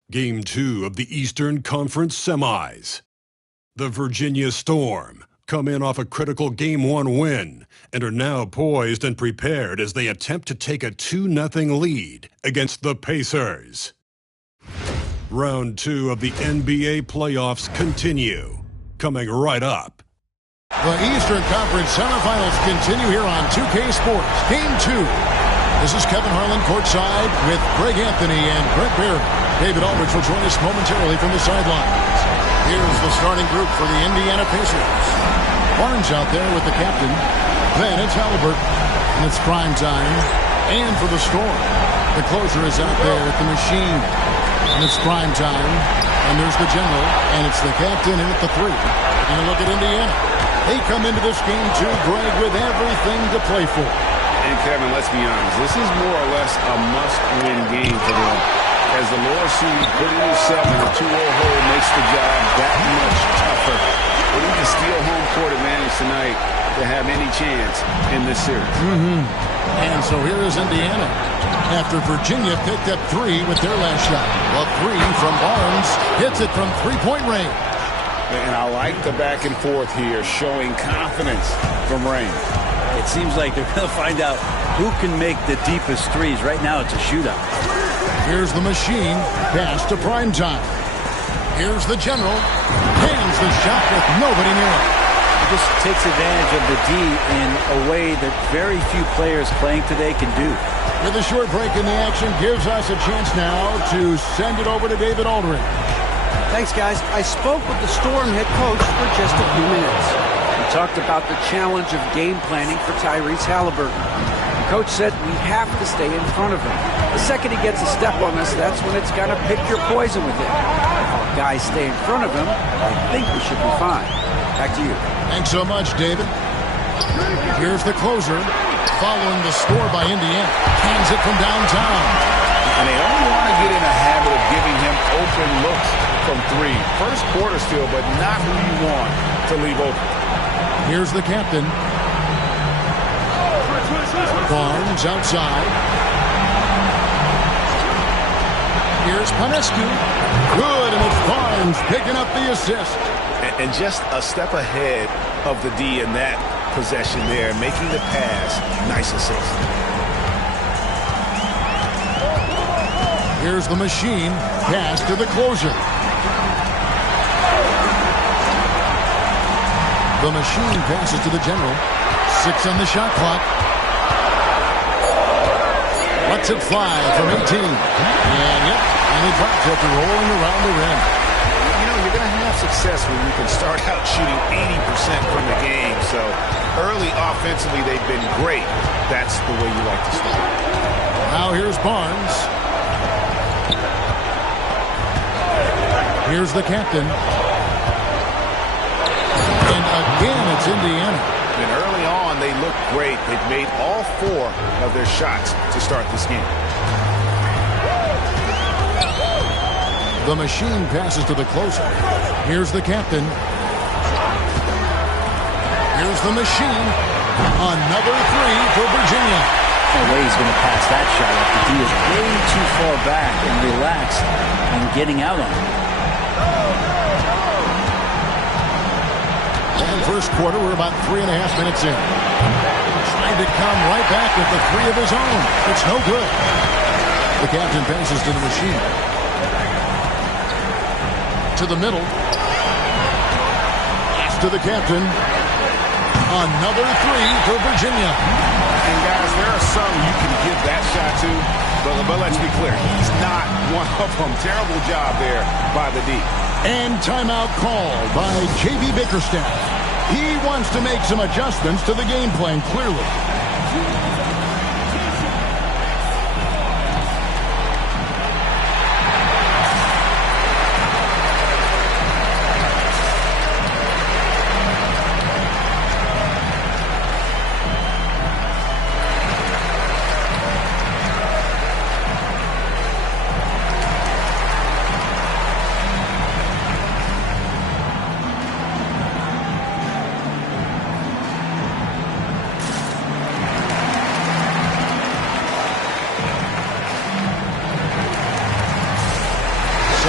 Game 2 of the Eastern Conference Semis. The Virginia Storm come in off a critical Game 1 win and are now poised and prepared as they attempt to take a 2-0 lead against the Pacers. Round 2 of the NBA playoffs continue, coming right up. The Eastern Conference semifinals continue here on 2K Sports. Game 2. This is Kevin Harlan courtside with Greg Anthony and Brent Barry. David Aldridge will join us momentarily from the sidelines. Here's the starting group for the Indiana Pacers. Barnes out there with the captain. Then it's Halliburton. And it's prime time. And for the Storm, the closer is out there with the machine. And it's prime time. And there's the general. And it's the captain in at the 3. And look at Indiana. They come into this game too, Greg, with everything to play for. And Kevin, let's be honest. This is more or less a must-win game for them. As the lower seed, putting yourself in a 2-0 hole makes the job that much tougher. They need to steal home court advantage tonight to have any chance in this series. And so here is Indiana. After Virginia picked up 3 with their last shot. A 3 from Barnes hits it from three-point range. And I like the back and forth here, showing confidence from Rain. It seems like they're going to find out who can make the deepest threes. Right now it's a shootout. Here's the machine, pass to primetime. Here's the general, hands the shot with nobody near it. He just takes advantage of the D in a way that very few players playing today can do. With a short break in the action, gives us a chance now to send it over to David Aldridge. Thanks, guys. I spoke with the Storm head coach for just a few minutes. We talked about the challenge of game planning for Tyrese Halliburton. Coach said we have to stay in front of him. The second he gets a step on us, that's when it's got to pick your poison with him. If our guys stay in front of him, I think we should be fine. Back to you. Thanks so much, David. Here's the closer, following the score by Indiana. Hands it from downtown. And they only want to get in a habit of giving him open looks from 3. First quarter still, but not who you want to leave open. Here's the captain. Barnes outside. Here's Panescu. Good, and it's Barnes picking up the assist. And just a step ahead of the D in that possession there, making the pass. Nice assist. Here's the machine. Pass to the closer. The machine passes to the general. 6 on the shot clock. Lets it fly from 18. And he drops it after rolling around the rim. You know, you're going to have success when you can start out shooting 80% from the game. So early offensively, they've been great. That's the way you like to start. Now here's Barnes. Here's the captain. And again, it's Indiana. And early on, they look great. They've made all 4 of their shots to start this game. The machine passes to the closer. Here's the captain. Here's the machine. Another 3 for Virginia. No way he's going to pass that shot up. The D is way too far back and relaxed and getting out on it. And first quarter, we're about 3.5 minutes in. Trying to come right back with the 3 of his own. It's no good. The captain passes to the machine. To the middle. Pass to the captain. Another 3 for Virginia. And guys, there are some you can give that shot to, but let's be clear, he's not one of them. Terrible job there by the D. And timeout called by J.B. Bickerstaff. He wants to make some adjustments to the game plan, clearly.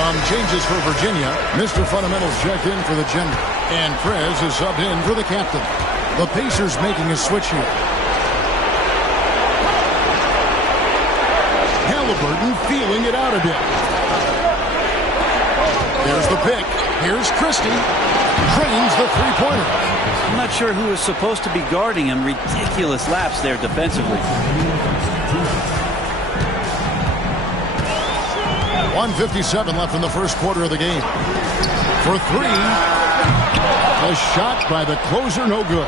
Some changes for Virginia. Mr. Fundamentals checked in for the gender. And Prez is subbed in for the captain. The Pacers making a switch here. Halliburton feeling it out a bit. There's the pick. Here's Christie. Drains the three-pointer. I'm not sure who is supposed to be guarding him. Ridiculous lapse there defensively. 1:57 left in the first quarter of the game. For three. A shot by the closer, no good.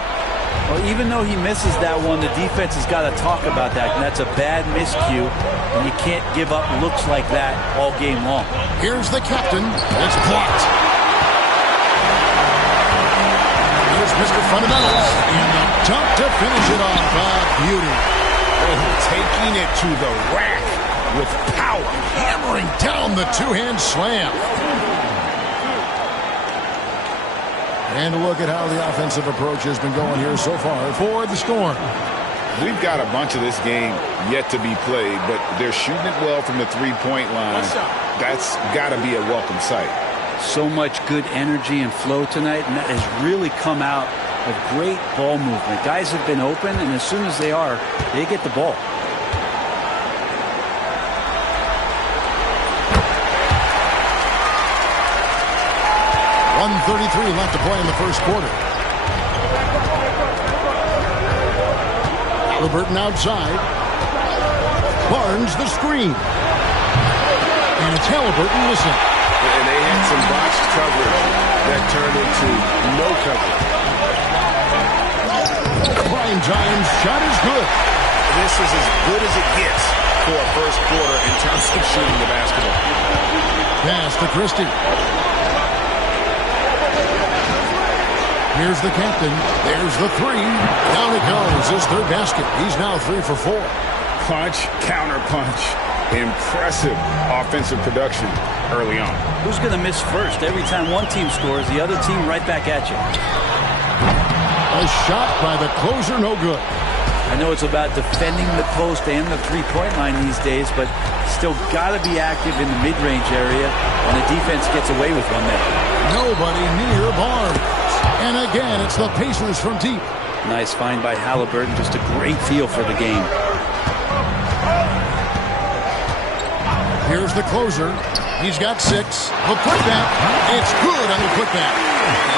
Well, even though he misses that one, the defense has got to talk about that. And that's a bad miscue. And you can't give up looks like that all game long. Here's the captain. It's blocked. Here's Mr. Fundamentals. And the dunk to finish it off. Beauty. Oh, taking it to the rack with power. Hammering down the two-hand slam. And look at how the offensive approach has been going here so far for the Storm. We've got a bunch of this game yet to be played, but they're shooting it well from the three-point line. That's got to be a welcome sight. So much good energy and flow tonight, and that has really come out of great ball movement. Guys have been open, and as soon as they are, they get the ball. .133 left to play in the first quarter. Halliburton outside. Barnes the screen. And it's Halliburton missing. And they had some botched coverage that turned into no coverage. Prime time shot is good. This is as good as it gets for a first quarter in terms of shooting the basketball. Pass to Christie. Here's the captain. There's the three. Down it goes. His third basket. He's now 3 for 4. Punch, counter punch. Impressive offensive production early on. Who's going to miss first? Every time one team scores, the other team right back at you. A shot by the closer, no good. I know it's about defending the post and the three-point line these days, but still got to be active in the mid-range area, and the defense gets away with one there. Nobody near Barnes. And again, it's the Pacers from deep. Nice find by Halliburton. Just a great feel for the game. Here's the closer. He's got 6. The putback. It's good on the putback.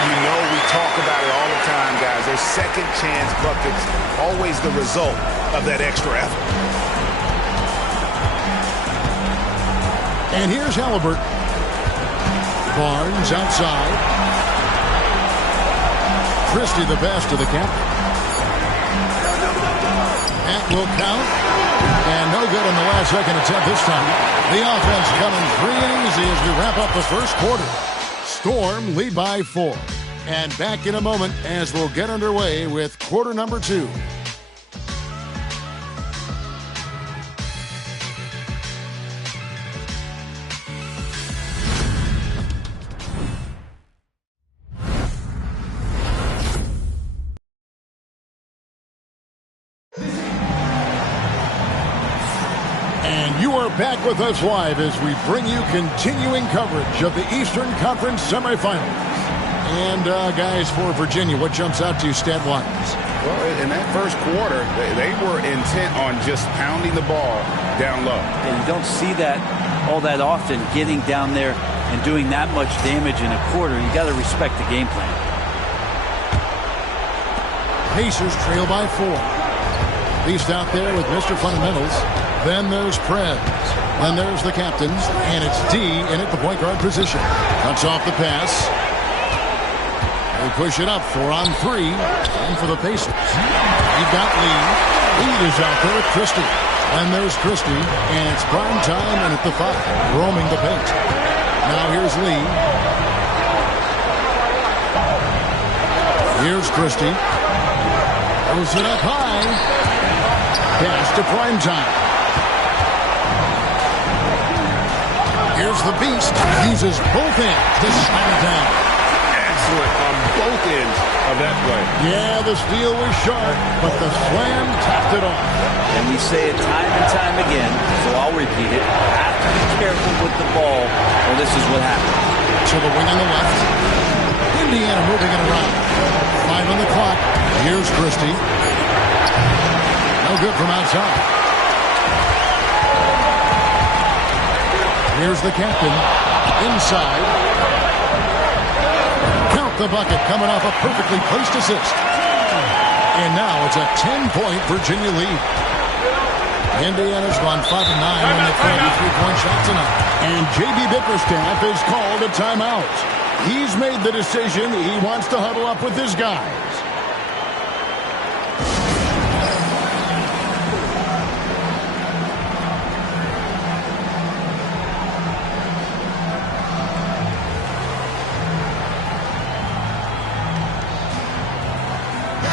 You know we talk about it all the time, guys. Those second chance buckets, always the result of that extra effort. And here's Halliburton. Barnes outside. Christie the best to the captain. That will count. And no good on the last second attempt this time. The offense coming free and easy as we wrap up the first quarter. Storm lead by 4. And back in a moment as we'll get underway with quarter number 2. Back with us live as we bring you continuing coverage of the Eastern Conference semifinals. And guys, for Virginia, what jumps out to you stat-wise? Well, in that first quarter, they were intent on just pounding the ball down low. And you don't see that all that often, getting down there and doing that much damage in a quarter. You got to respect the game plan. Pacers trail by 4. Beast out there with Mr. Fundamentals. Then there's Prez. Then there's the captain. And it's D in at the point guard position. Cuts off the pass. They push it up 4 on 3. And for the Pacers. You've got Lee. Lee is out there with Christie. And there's Christie. And it's prime time and at the 5. Roaming the paint. Now here's Lee. Here's Christie. Throws it up high. Pass to prime time. Here's the Beast. Uses both ends to slam it down. Excellent on both ends of that play. Yeah, the steal was sharp, but the slam topped it off. And we say it time and time again, so I'll repeat it. Have to be careful with the ball, or this is what happens. To the wing on the left. Indiana moving it around. 5 on the clock. Here's Christie. No good from outside. Here's the captain. Inside. Count the bucket coming off a perfectly placed assist. And now it's a 10-point Virginia lead. Indiana's gone 5-9 on the 33-point shot tonight. And J.B. Bickerstaff has called a timeout. He's made the decision he wants to huddle up with his guys.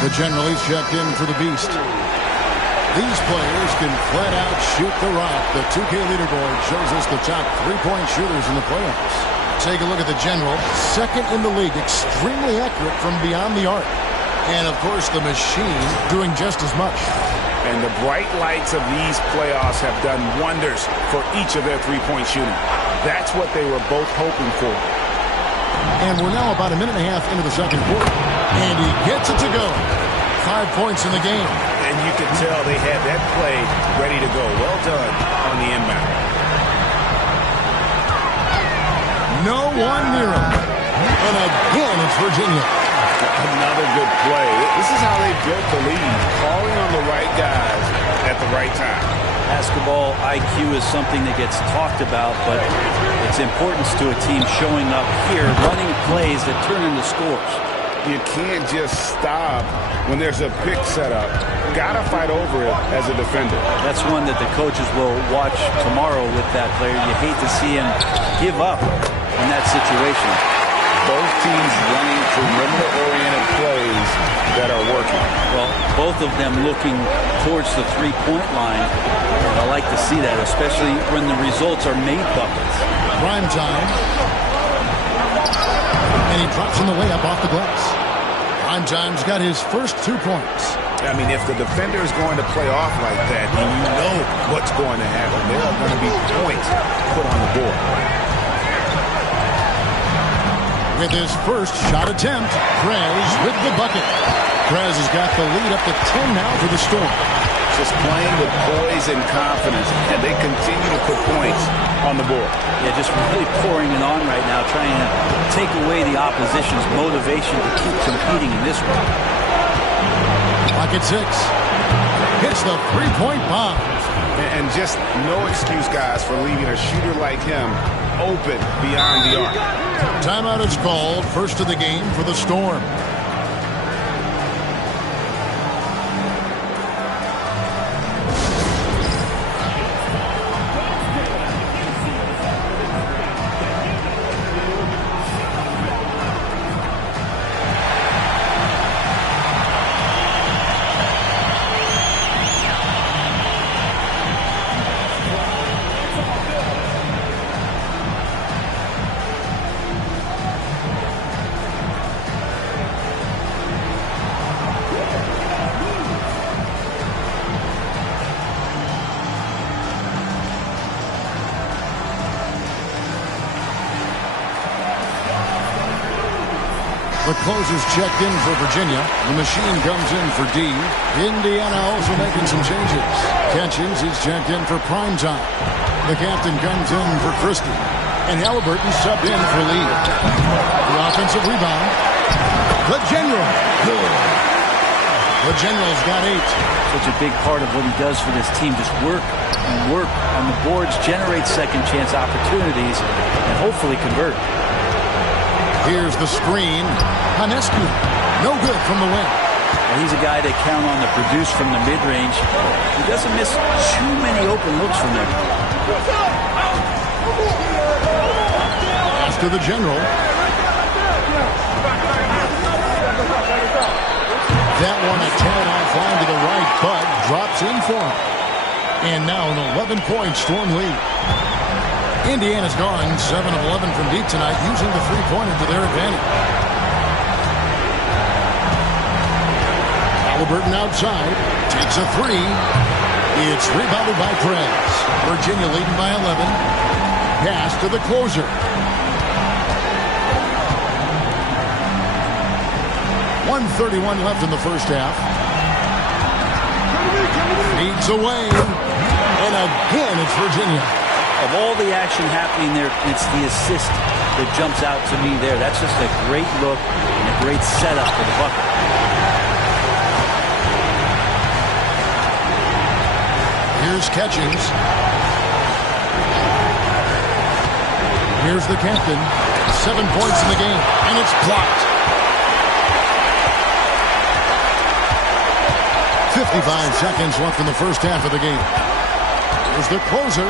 The general is checked in for the Beast. These players can flat out shoot the rock. The 2K leaderboard shows us the top three-point shooters in the playoffs. Take a look at the general. Second in the league. Extremely accurate from beyond the arc. And, of course, the machine doing just as much. And the bright lights of these playoffs have done wonders for each of their three-point shooting. That's what they were both hoping for. And we're now about a minute and a half into the second quarter. And he gets it to go. 5 points in the game. And you can tell they had that play ready to go. Well done on the inbound. No one near him. And again, it's Virginia. Another good play. This is how they built the lead. Calling on the right guys at the right time. Basketball IQ is something that gets talked about, but its importance to a team showing up here, running plays that turn into scores. You can't just stop when there's a pick set up. Gotta fight over it as a defender. That's one that the coaches will watch tomorrow with that player. You hate to see him give up in that situation. Both teams running perimeter-oriented plays that are working. Well, both of them looking towards the three-point line. And I like to see that, especially when the results are made buckets. Prime time. And he drops in the layup off the glass. Primetime's got his first 2 points. I mean, if the defender is going to play off like that, then you know what's going to happen. There are going to be points put on the board. With his first shot attempt, Prez with the bucket. Prez has got the lead up to 10 now for the Storm. Just playing with poise and confidence, and they continue to put points on the board. Yeah, just really pouring it on right now, trying to take away the opposition's motivation to keep competing in this one. Clock at 6. Hits the three-point bomb. And just no excuse, guys, for leaving a shooter like him open beyond the arc. Timeout is called. First of the game for the Storm. The closer's checked in for Virginia. The machine comes in for D. Indiana also making some changes. Catchings is checked in for Primetime. The captain comes in for Christie. And Halliburton subbed in for Lee. The offensive rebound. The General. Good. The General's got 8. Such a big part of what he does for this team. Just work and work on the boards, generate second chance opportunities, and hopefully convert. Here's the screen. Hanescu, no good from the wing. Well, he's a guy they count on to produce from the mid-range. He doesn't miss too many open looks from there. Pass to the General. That one a tad offline to the right, but drops in for him. And now an 11-point Storm lead. Indiana's gone 7 of 11 from deep tonight, using the three-pointer to their advantage. Halliburton outside, takes a 3. It's rebounded by Prez. Virginia leading by 11. Pass to the closer. .131 left in the first half. Feeds away. And again, it's Virginia. Of all the action happening there, it's the assist that jumps out to me there. That's just a great look and a great setup for the bucket. Here's Catchings. Here's the captain. 7 points in the game, and it's blocked. 55 seconds left in the first half of the game. Here's the closer.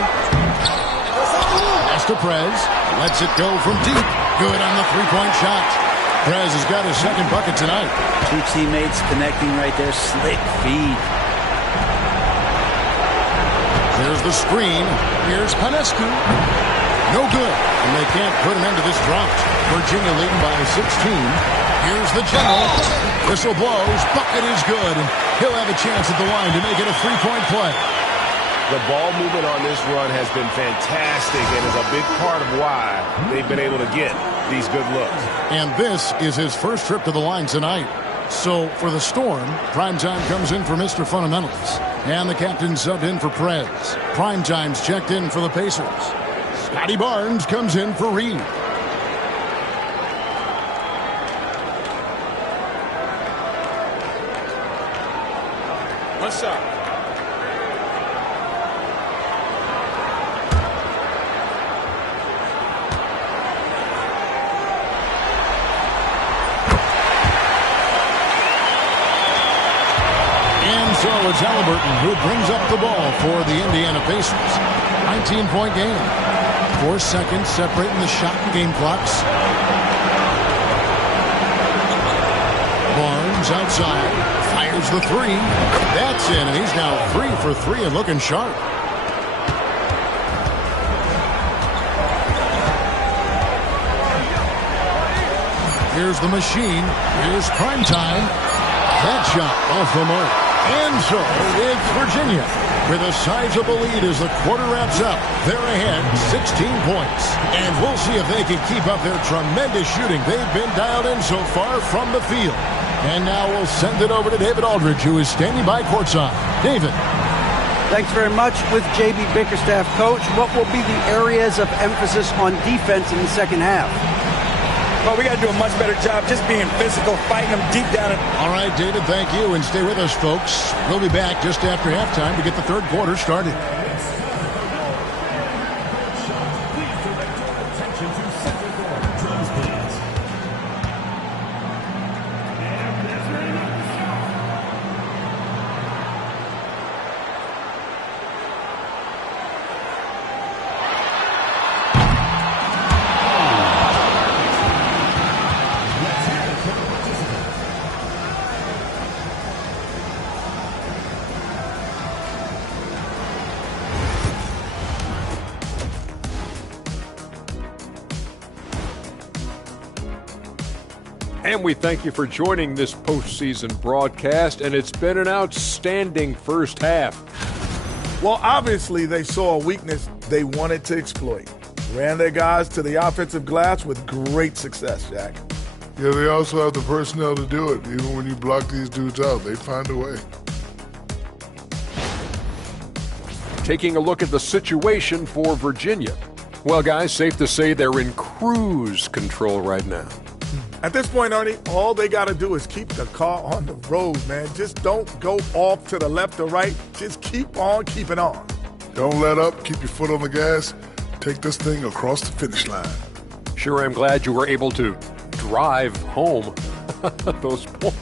Pass to Prez. Lets it go from deep. Good on the three-point shot. Prez has got his second bucket tonight. Two teammates connecting right there. Slick feed. There's the screen. Here's Panescu. No good. And they can't put an end to this drought. Virginia leading by 16. Here's the general. Whistle blows. Bucket is good. And he'll have a chance at the line to make it a three-point play. The ball movement on this run has been fantastic and is a big part of why they've been able to get these good looks. And this is his first trip to the line tonight. So for the Storm, Primetime comes in for Mr. Fundamentals. And the captain subbed in for Prez. Primetime's checked in for the Pacers. Scotty Barnes comes in for Reed. What's up? So it's Halliburton who brings up the ball for the Indiana Pacers. 19-point game. 4 seconds separating the shot and game clocks. Barnes outside. Fires the three. That's in, and he's now 3 for 3 and looking sharp. Here's the machine. Here's Primetime. That shot off the mark. And so it's Virginia with a sizable lead as the quarter wraps up. They're ahead 16 points. And we'll see if they can keep up their tremendous shooting they've been dialed in so far from the field. And now we'll send it over to David Aldridge, who is standing by courtside. David. Thanks very much. With J.B. Bickerstaff, Coach, what will be the areas of emphasis on defense in the second half? Well, we got to do a much better job just being physical, fighting them deep down. All right, David, thank you. And stay with us, folks. We'll be back just after halftime to get the third quarter started. And we thank you for joining this postseason broadcast, and it's been an outstanding first half. Well, obviously they saw a weakness they wanted to exploit. Ran their guys to the offensive glass with great success, Jack. Yeah, they also have the personnel to do it. Even when you block these dudes out, they find a way. Taking a look at the situation for Virginia. Well, guys, safe to say they're in cruise control right now. At this point, Ernie, all they got to do is keep the car on the road, man. Just don't go off to the left or right. Just keep on keeping on. Don't let up. Keep your foot on the gas. Take this thing across the finish line. Sure, I'm glad you were able to drive home. Those points.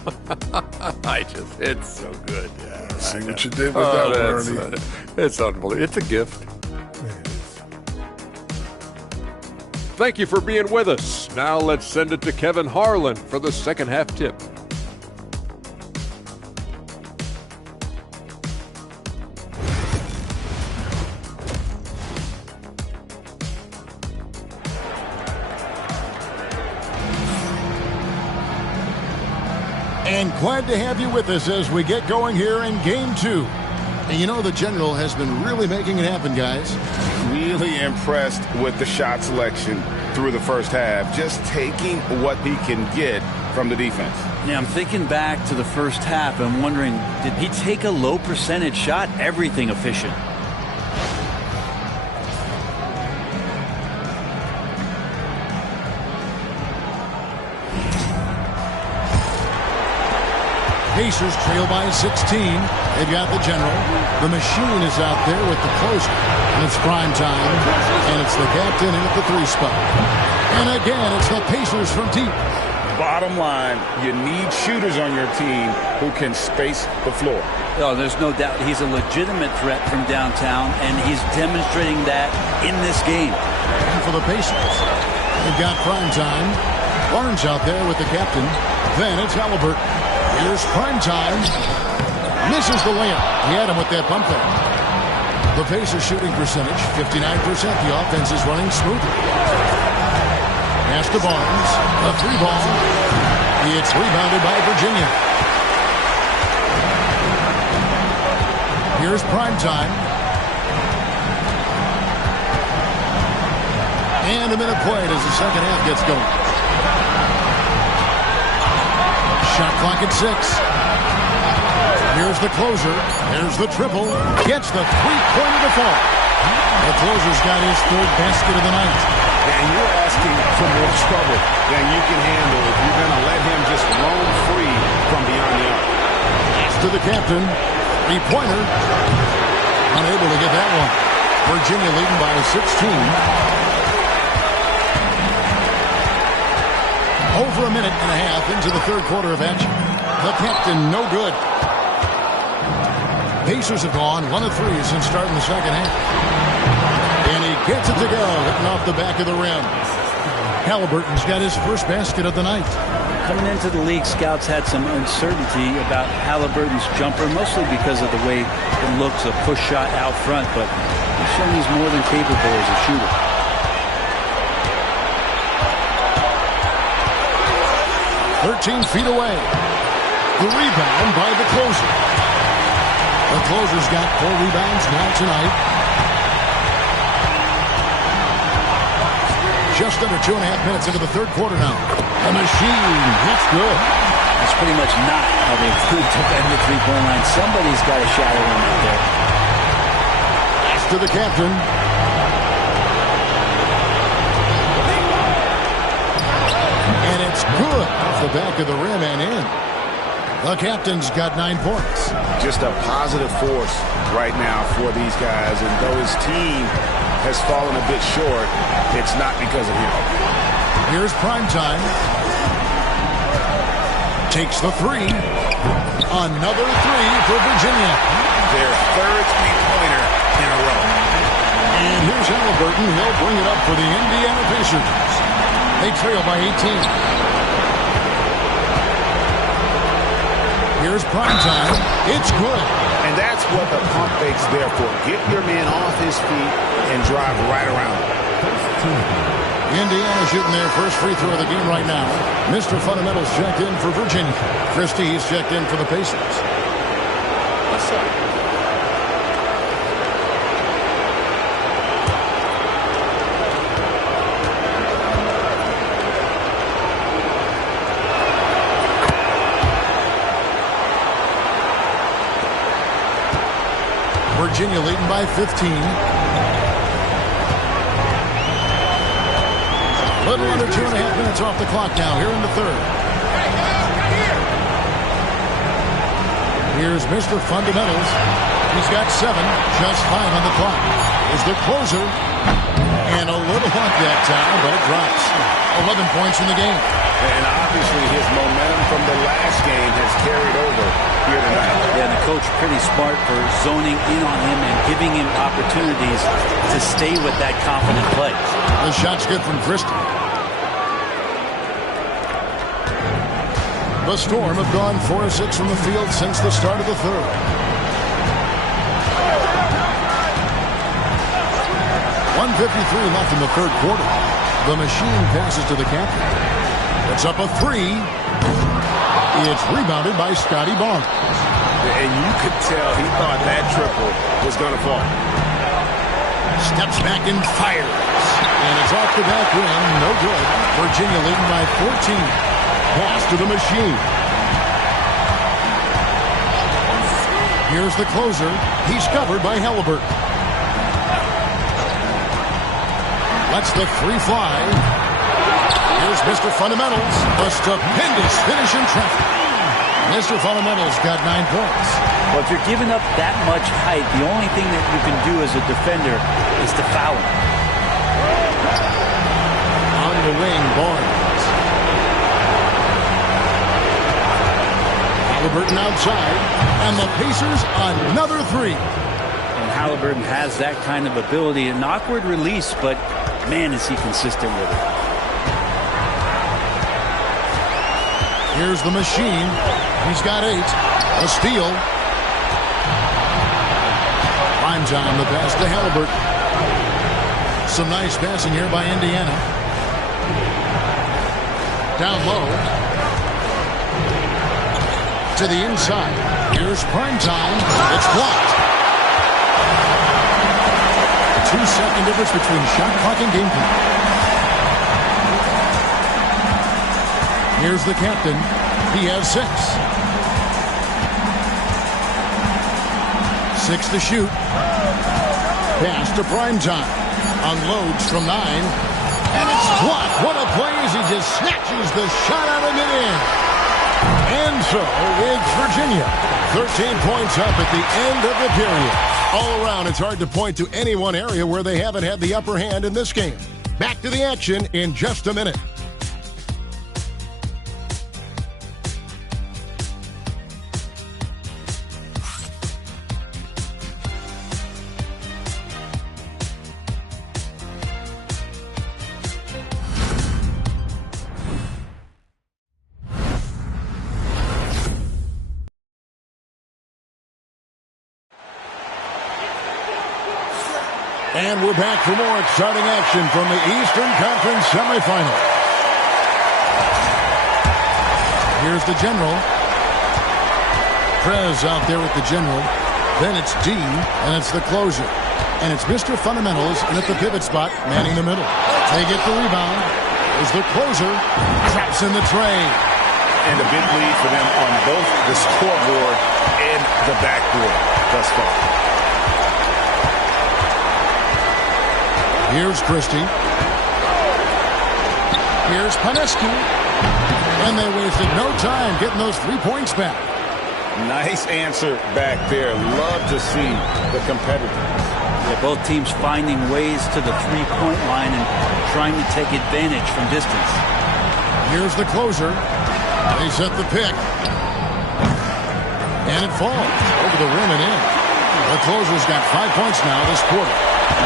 It's so good. Yeah, see what you did with that one, Ernie. It's unbelievable. It's a gift. Thank you for being with us. Now let's send it to Kevin Harlan for the second half tip. And glad to have you with us as we get going here in Game 2. And you know the General has been really making it happen, guys. Really impressed with the shot selection through the first half, just taking what he can get from the defense. Yeah, I'm thinking back to the first half. I'm wondering, did he take a low percentage shot? Everything efficient. Pacers trail by 16. They've got the General. The Machine is out there with the closer. And it's prime time. And it's the captain in at the 3 spot. And again, it's the Pacers from deep. Bottom line, you need shooters on your team who can space the floor. Oh, there's no doubt he's a legitimate threat from downtown, and he's demonstrating that in this game. And for the Pacers, they've got prime time. Barnes out there with the captain. Then it's Halliburton. Here's prime time. Misses the layup. He had him with that bump there. The Pacers shooting percentage, 59%. The offense is running smoothly. Pass to Barnes. A 3 ball. It's rebounded by Virginia. Here's prime time. And a minute played as the second half gets going. Shot clock at 6. Here's the closer. There's the triple. Gets the three-pointer to fall. The closer's got his 3rd basket of the night. And you're asking for more trouble than you can handle if you're going to let him just roam free from beyond the arc. Pass to the captain. 3-pointer. Unable to get that one. Virginia leading by 16. Over a minute and a half into the 3rd quarter of action. The captain, no good. Pacers have gone 1 of 3 since starting the second half. And he gets it to go, hitting off the back of the rim. Halliburton's got his 1st basket of the night. Coming into the league, scouts had some uncertainty about Halliburton's jumper, mostly because of the way it looks, a push shot out front, but he's shown he's more than capable as a shooter. Feet away. The rebound by the closer. The closer's got 4 rebounds now tonight. Just under 2.5 minutes into the 3rd quarter now. The Machine hits good. That's pretty much not how they to defend the 3-point line. Somebody's got to shadow him out there. Pass to the captain. And it's good off the back of the rim and in. The captain's got 9 points. Just a positive force right now for these guys. And though his team has fallen a bit short, it's not because of him. Here's prime time. Takes the 3. Another 3 for Virginia. Their 3rd 3-pointer in a row. And here's Halliburton. He'll bring it up for the Indiana Pacers. They trail by 18. Here's prime time. It's good. And that's what the pump fake's there for. Get your man off his feet and drive right around him. Indiana shooting their first free throw of the game right now. Mr. Fundamentals checked in for Virginia. Christie's checked in for the Pacers. What's up? Virginia leading by 15. Little under 2.5 minutes off the clock now here in the 3rd. Here's Mr. Fundamentals. He's got 7, just 5 on the clock. Here's the closer. And a little luck that time, but it drops. 11 points in the game. And obviously his momentum from the last game has carried over here tonight. Yeah, the coach pretty smart for zoning in on him and giving him opportunities to stay with that confident play. The shot's good from Christie. The Storm have gone 4 of 6 from the field since the start of the 3rd. .153 left in the 3rd quarter. The Machine passes to the captain. It's up a 3. It's rebounded by Scotty Barnes. And you could tell he thought that triple going to fall. Steps back and fires. And it's off the back rim. No good. Virginia leading by 14. Pass to the machine. Here's the closer. He's covered by Halliburton. Lets the three fly. Here's Mr. Fundamentals. A stupendous finish in traffic. Mr. Fundamentals got 9 points. Well, if you're giving up that much height, the only thing that you can do as a defender is to foul him. On the wing, Barnes. Halliburton outside, and the Pacers another three. And Halliburton has that kind of ability. An awkward release, but man, is he consistent with it. Here's the machine. He's got 8. A steal. Prime time, the pass to Halliburton. Some nice passing here by Indiana. Down low. To the inside. Here's prime time. It's blocked. 2-second difference between shot clock and game clock. Here's the captain. He has 6. 6 to shoot. Pass to Primetime. Unloads from 9. And it's blocked. What a play as he just snatches the shot out of midair. And so it's Virginia. 13 points up at the end of the period. All around, it's hard to point to any one area where they haven't had the upper hand in this game. Back to the action in just a minute. And we're back for more exciting action from the Eastern Conference semifinal. Here's the general. Prez out there with the general. Then it's D, and it's the closer. And it's Mr. Fundamentals in at the pivot spot, manning the middle. They get the rebound. There's the closer. Traps in the tray. And a big lead for them on both the scoreboard and the backboard thus far. Here's Christie. Here's Panescu. And they wasted no time getting those 3 points back. Nice answer back there. Love to see the competitors. Yeah, both teams finding ways to the three-point line and trying to take advantage from distance. Here's the closer. They set the pick. And it falls over the rim and in. The closer's got 5 points now this quarter.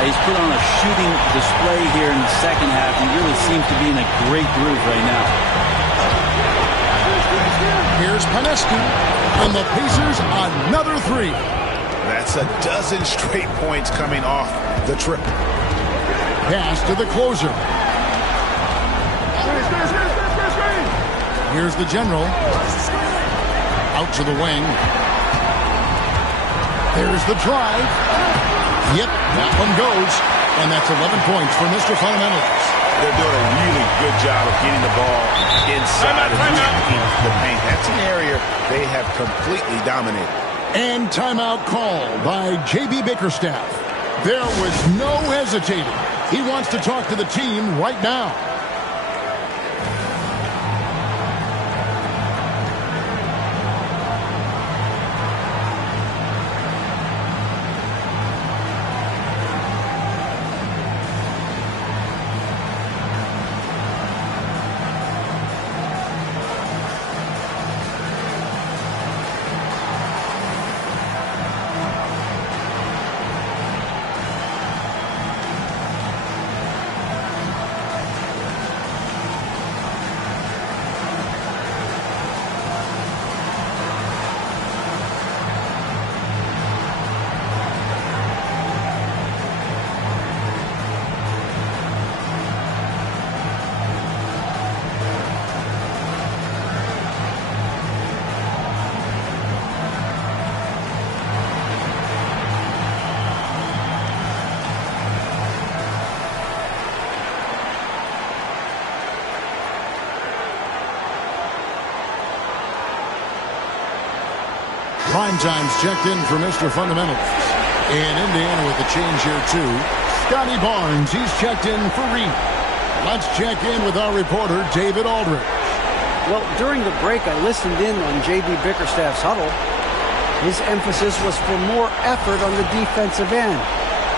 He's put on a shooting display here in the second half. He really seems to be in a great groove right now. Here's Panescu, and the Pacers another 3. That's a dozen straight points coming off the triple. Pass to the closer. Here's the general. Out to the wing. There's the drive. Yep, that one goes. And that's 11 points for Mr. Fundamentals. They're doing a really good job of getting the ball inside and attacking the paint. That's an area they have completely dominated. And timeout called by J.B. Bickerstaff. There was no hesitating. He wants to talk to the team right now. Primetime's checked in for Mr. Fundamentals. And Indiana with the change here, too. Scotty Barnes, he's checked in for Reed. Let's check in with our reporter, David Aldridge. Well, during the break, I listened in on J.B. Bickerstaff's huddle. His emphasis was for more effort on the defensive end.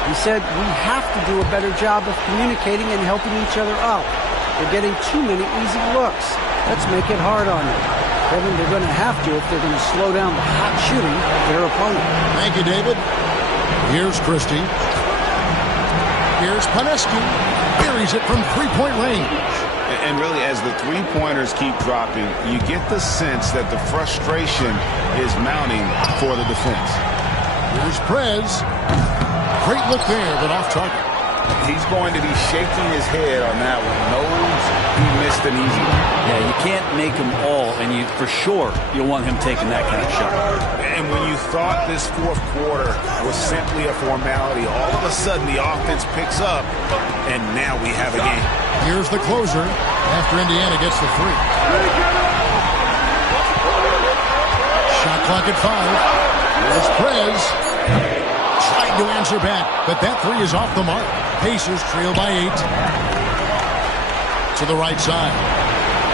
He said, we have to do a better job of communicating and helping each other out. They're getting too many easy looks. Let's make it hard on them. Kevin, they're going to have to if they're going to slow down the hot shooting of their opponent. Thank you, David. Here's Christie. Here's Paneski. Buries it from three-point range. And really, as the three-pointers keep dropping, you get the sense that the frustration is mounting for the defense. Here's Prez. Great look there, but off target. He's going to be shaking his head on that one. Knows he missed an easy one. Yeah, you can't make them all, and for sure you'll want him taking that kind of shot. And when you thought this fourth quarter was simply a formality, all of a sudden the offense picks up, and now we have a game. Here's the closer after Indiana gets the free. Shot clock at 5. Here's Prez. Trying to answer back, but that three is off the mark. Pacers trail by 8. To the right side.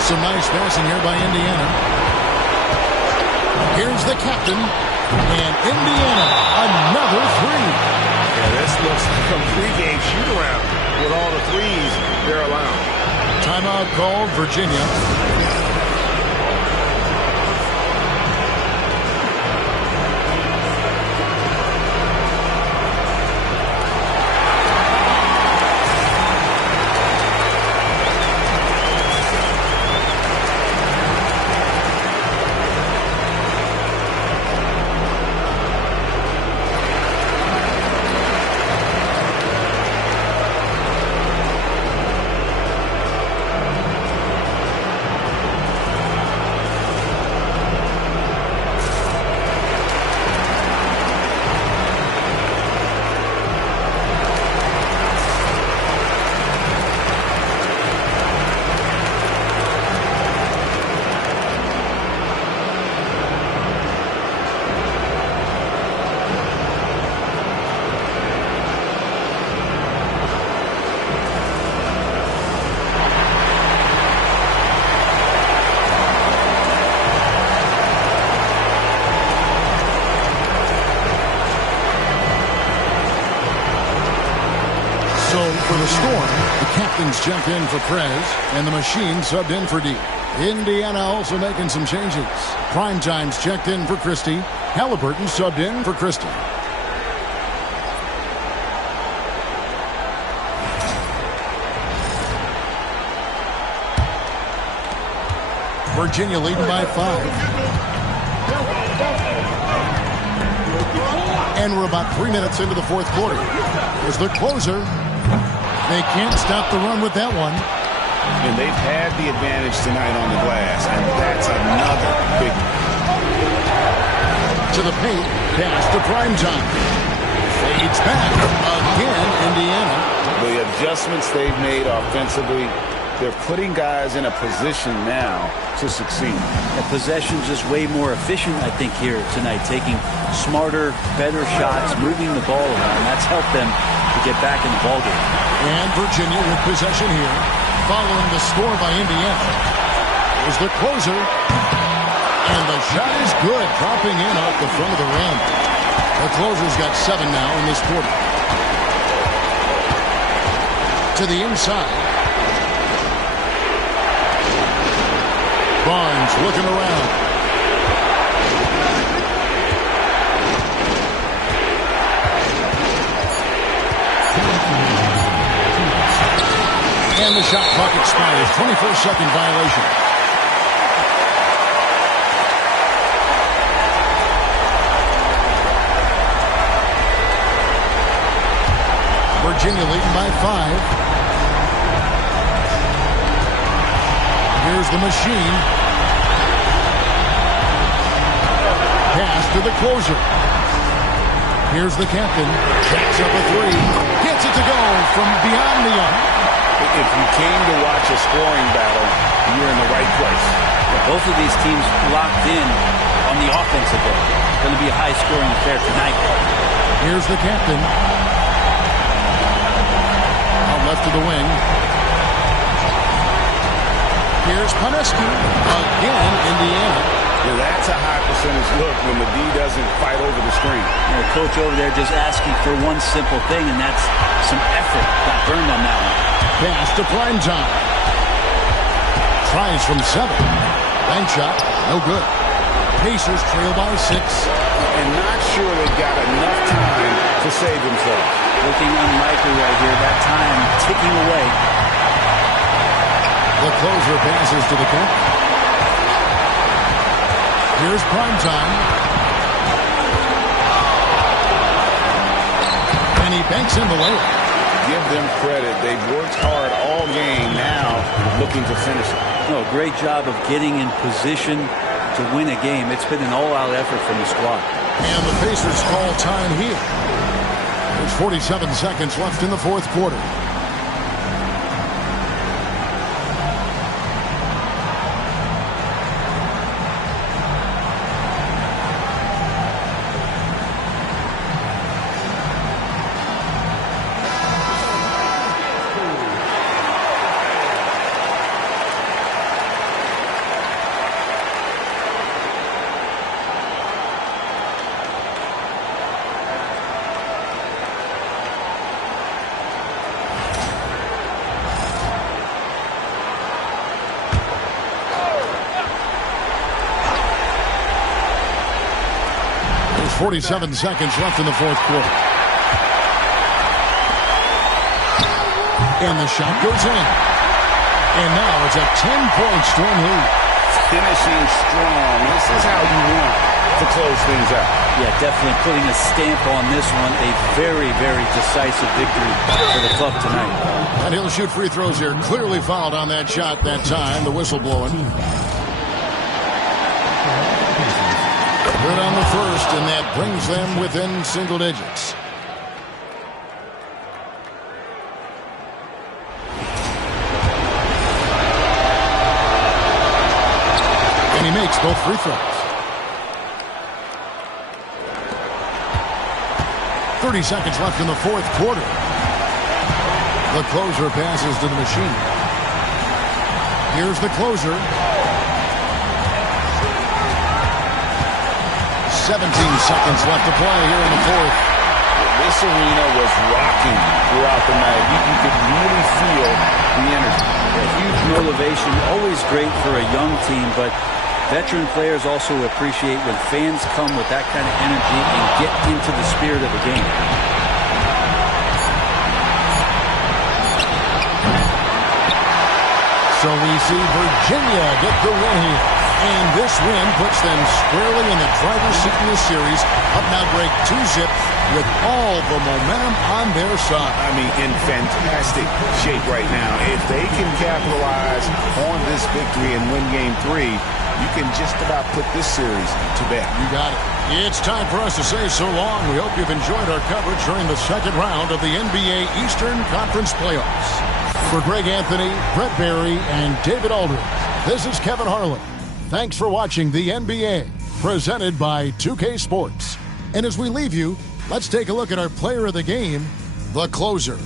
Some nice passing here by Indiana. Here's the captain. And Indiana, another three. Yeah, this looks like a pregame shoot-around with all the threes they're allowing. Timeout called, Virginia. Checked in for Prez, and the machine subbed in for D. Indiana also making some changes. Primetime's checked in for Christie. Halliburton subbed in for Christie. Virginia leading by 5. And we're about 3 minutes into the fourth quarter. Here's the closer. They can't stop the run with that one. And they've had the advantage tonight on the glass, and that's another big one. To the paint, pass to Primetime. Fades back again, Indiana. The adjustments they've made offensively, they're putting guys in a position now to succeed. The possession's just way more efficient, I think, here tonight. Taking smarter, better shots, moving the ball around. That's helped them to get back in the ballgame. And Virginia with possession here, following the score by Indiana. Here's the closer. And the shot is good, dropping in off the front of the rim. The closer's got 7 now in this quarter. To the inside. Barnes looking around. And the shot clock expires. 24-second violation. Virginia leading by 5. Here's the machine. Pass to the closer. Here's the captain. Jacks up a 3. Gets it to go from beyond the arc. If you came to watch a scoring battle, you're in the right place. Both of these teams locked in on the offensive end. Going to be a high-scoring affair tonight. Here's the captain. Out left to the wing. Here's Ponescu. Again, Indiana. Yeah, that's a high percentage look when the D doesn't fight over the screen. The coach over there just asking for one simple thing, and that's some effort. Got burned on that one. Pass to Primetime. Tries from 7. Bank shot, no good. Pacers trail by 6. And not sure they've got enough time to save themselves. Looking unlikely right here. That time ticking away. The closer passes to the cup. Here's Primetime. And he banks in the layup. Give them credit. They've worked hard all game, now looking to finish it. No, great job of getting in position to win a game. It's been an all-out effort from the squad. And the Pacers call time here. There's 47 seconds left in the fourth quarter. There's 47 seconds left in the fourth quarter. And the shot goes in. And now it's a 10-point Storm lead. Finishing strong. This is how you want to close things out. Yeah, definitely putting a stamp on this one. A very, very decisive victory for the club tonight. And he'll shoot free throws here. Clearly fouled on that shot that time. The whistle blowing. Good on the first, and that brings them within single digits. And he makes both free throws. 30 seconds left in the fourth quarter. The closer passes to the machine. Here's the closer. 17 seconds left to play here in the fourth. This arena was rocking throughout the night. You could really feel the energy. A huge motivation, always great for a young team, but veteran players also appreciate when fans come with that kind of energy and get into the spirit of the game. So we see Virginia get the win here. And this win puts them squarely in the driver's seat in this series. Up now, Greg, 2-0 with all the momentum on their side. I mean, in fantastic shape right now. If they can capitalize on this victory and win Game 3, you can just about put this series to bed. You got it. It's time for us to say so long. We hope you've enjoyed our coverage during the second round of the NBA Eastern Conference Playoffs. For Greg Anthony, Brett Barry, and David Aldridge, this is Kevin Harlan. Thanks for watching the NBA, presented by 2K Sports. And as we leave you, let's take a look at our player of the game, the closer.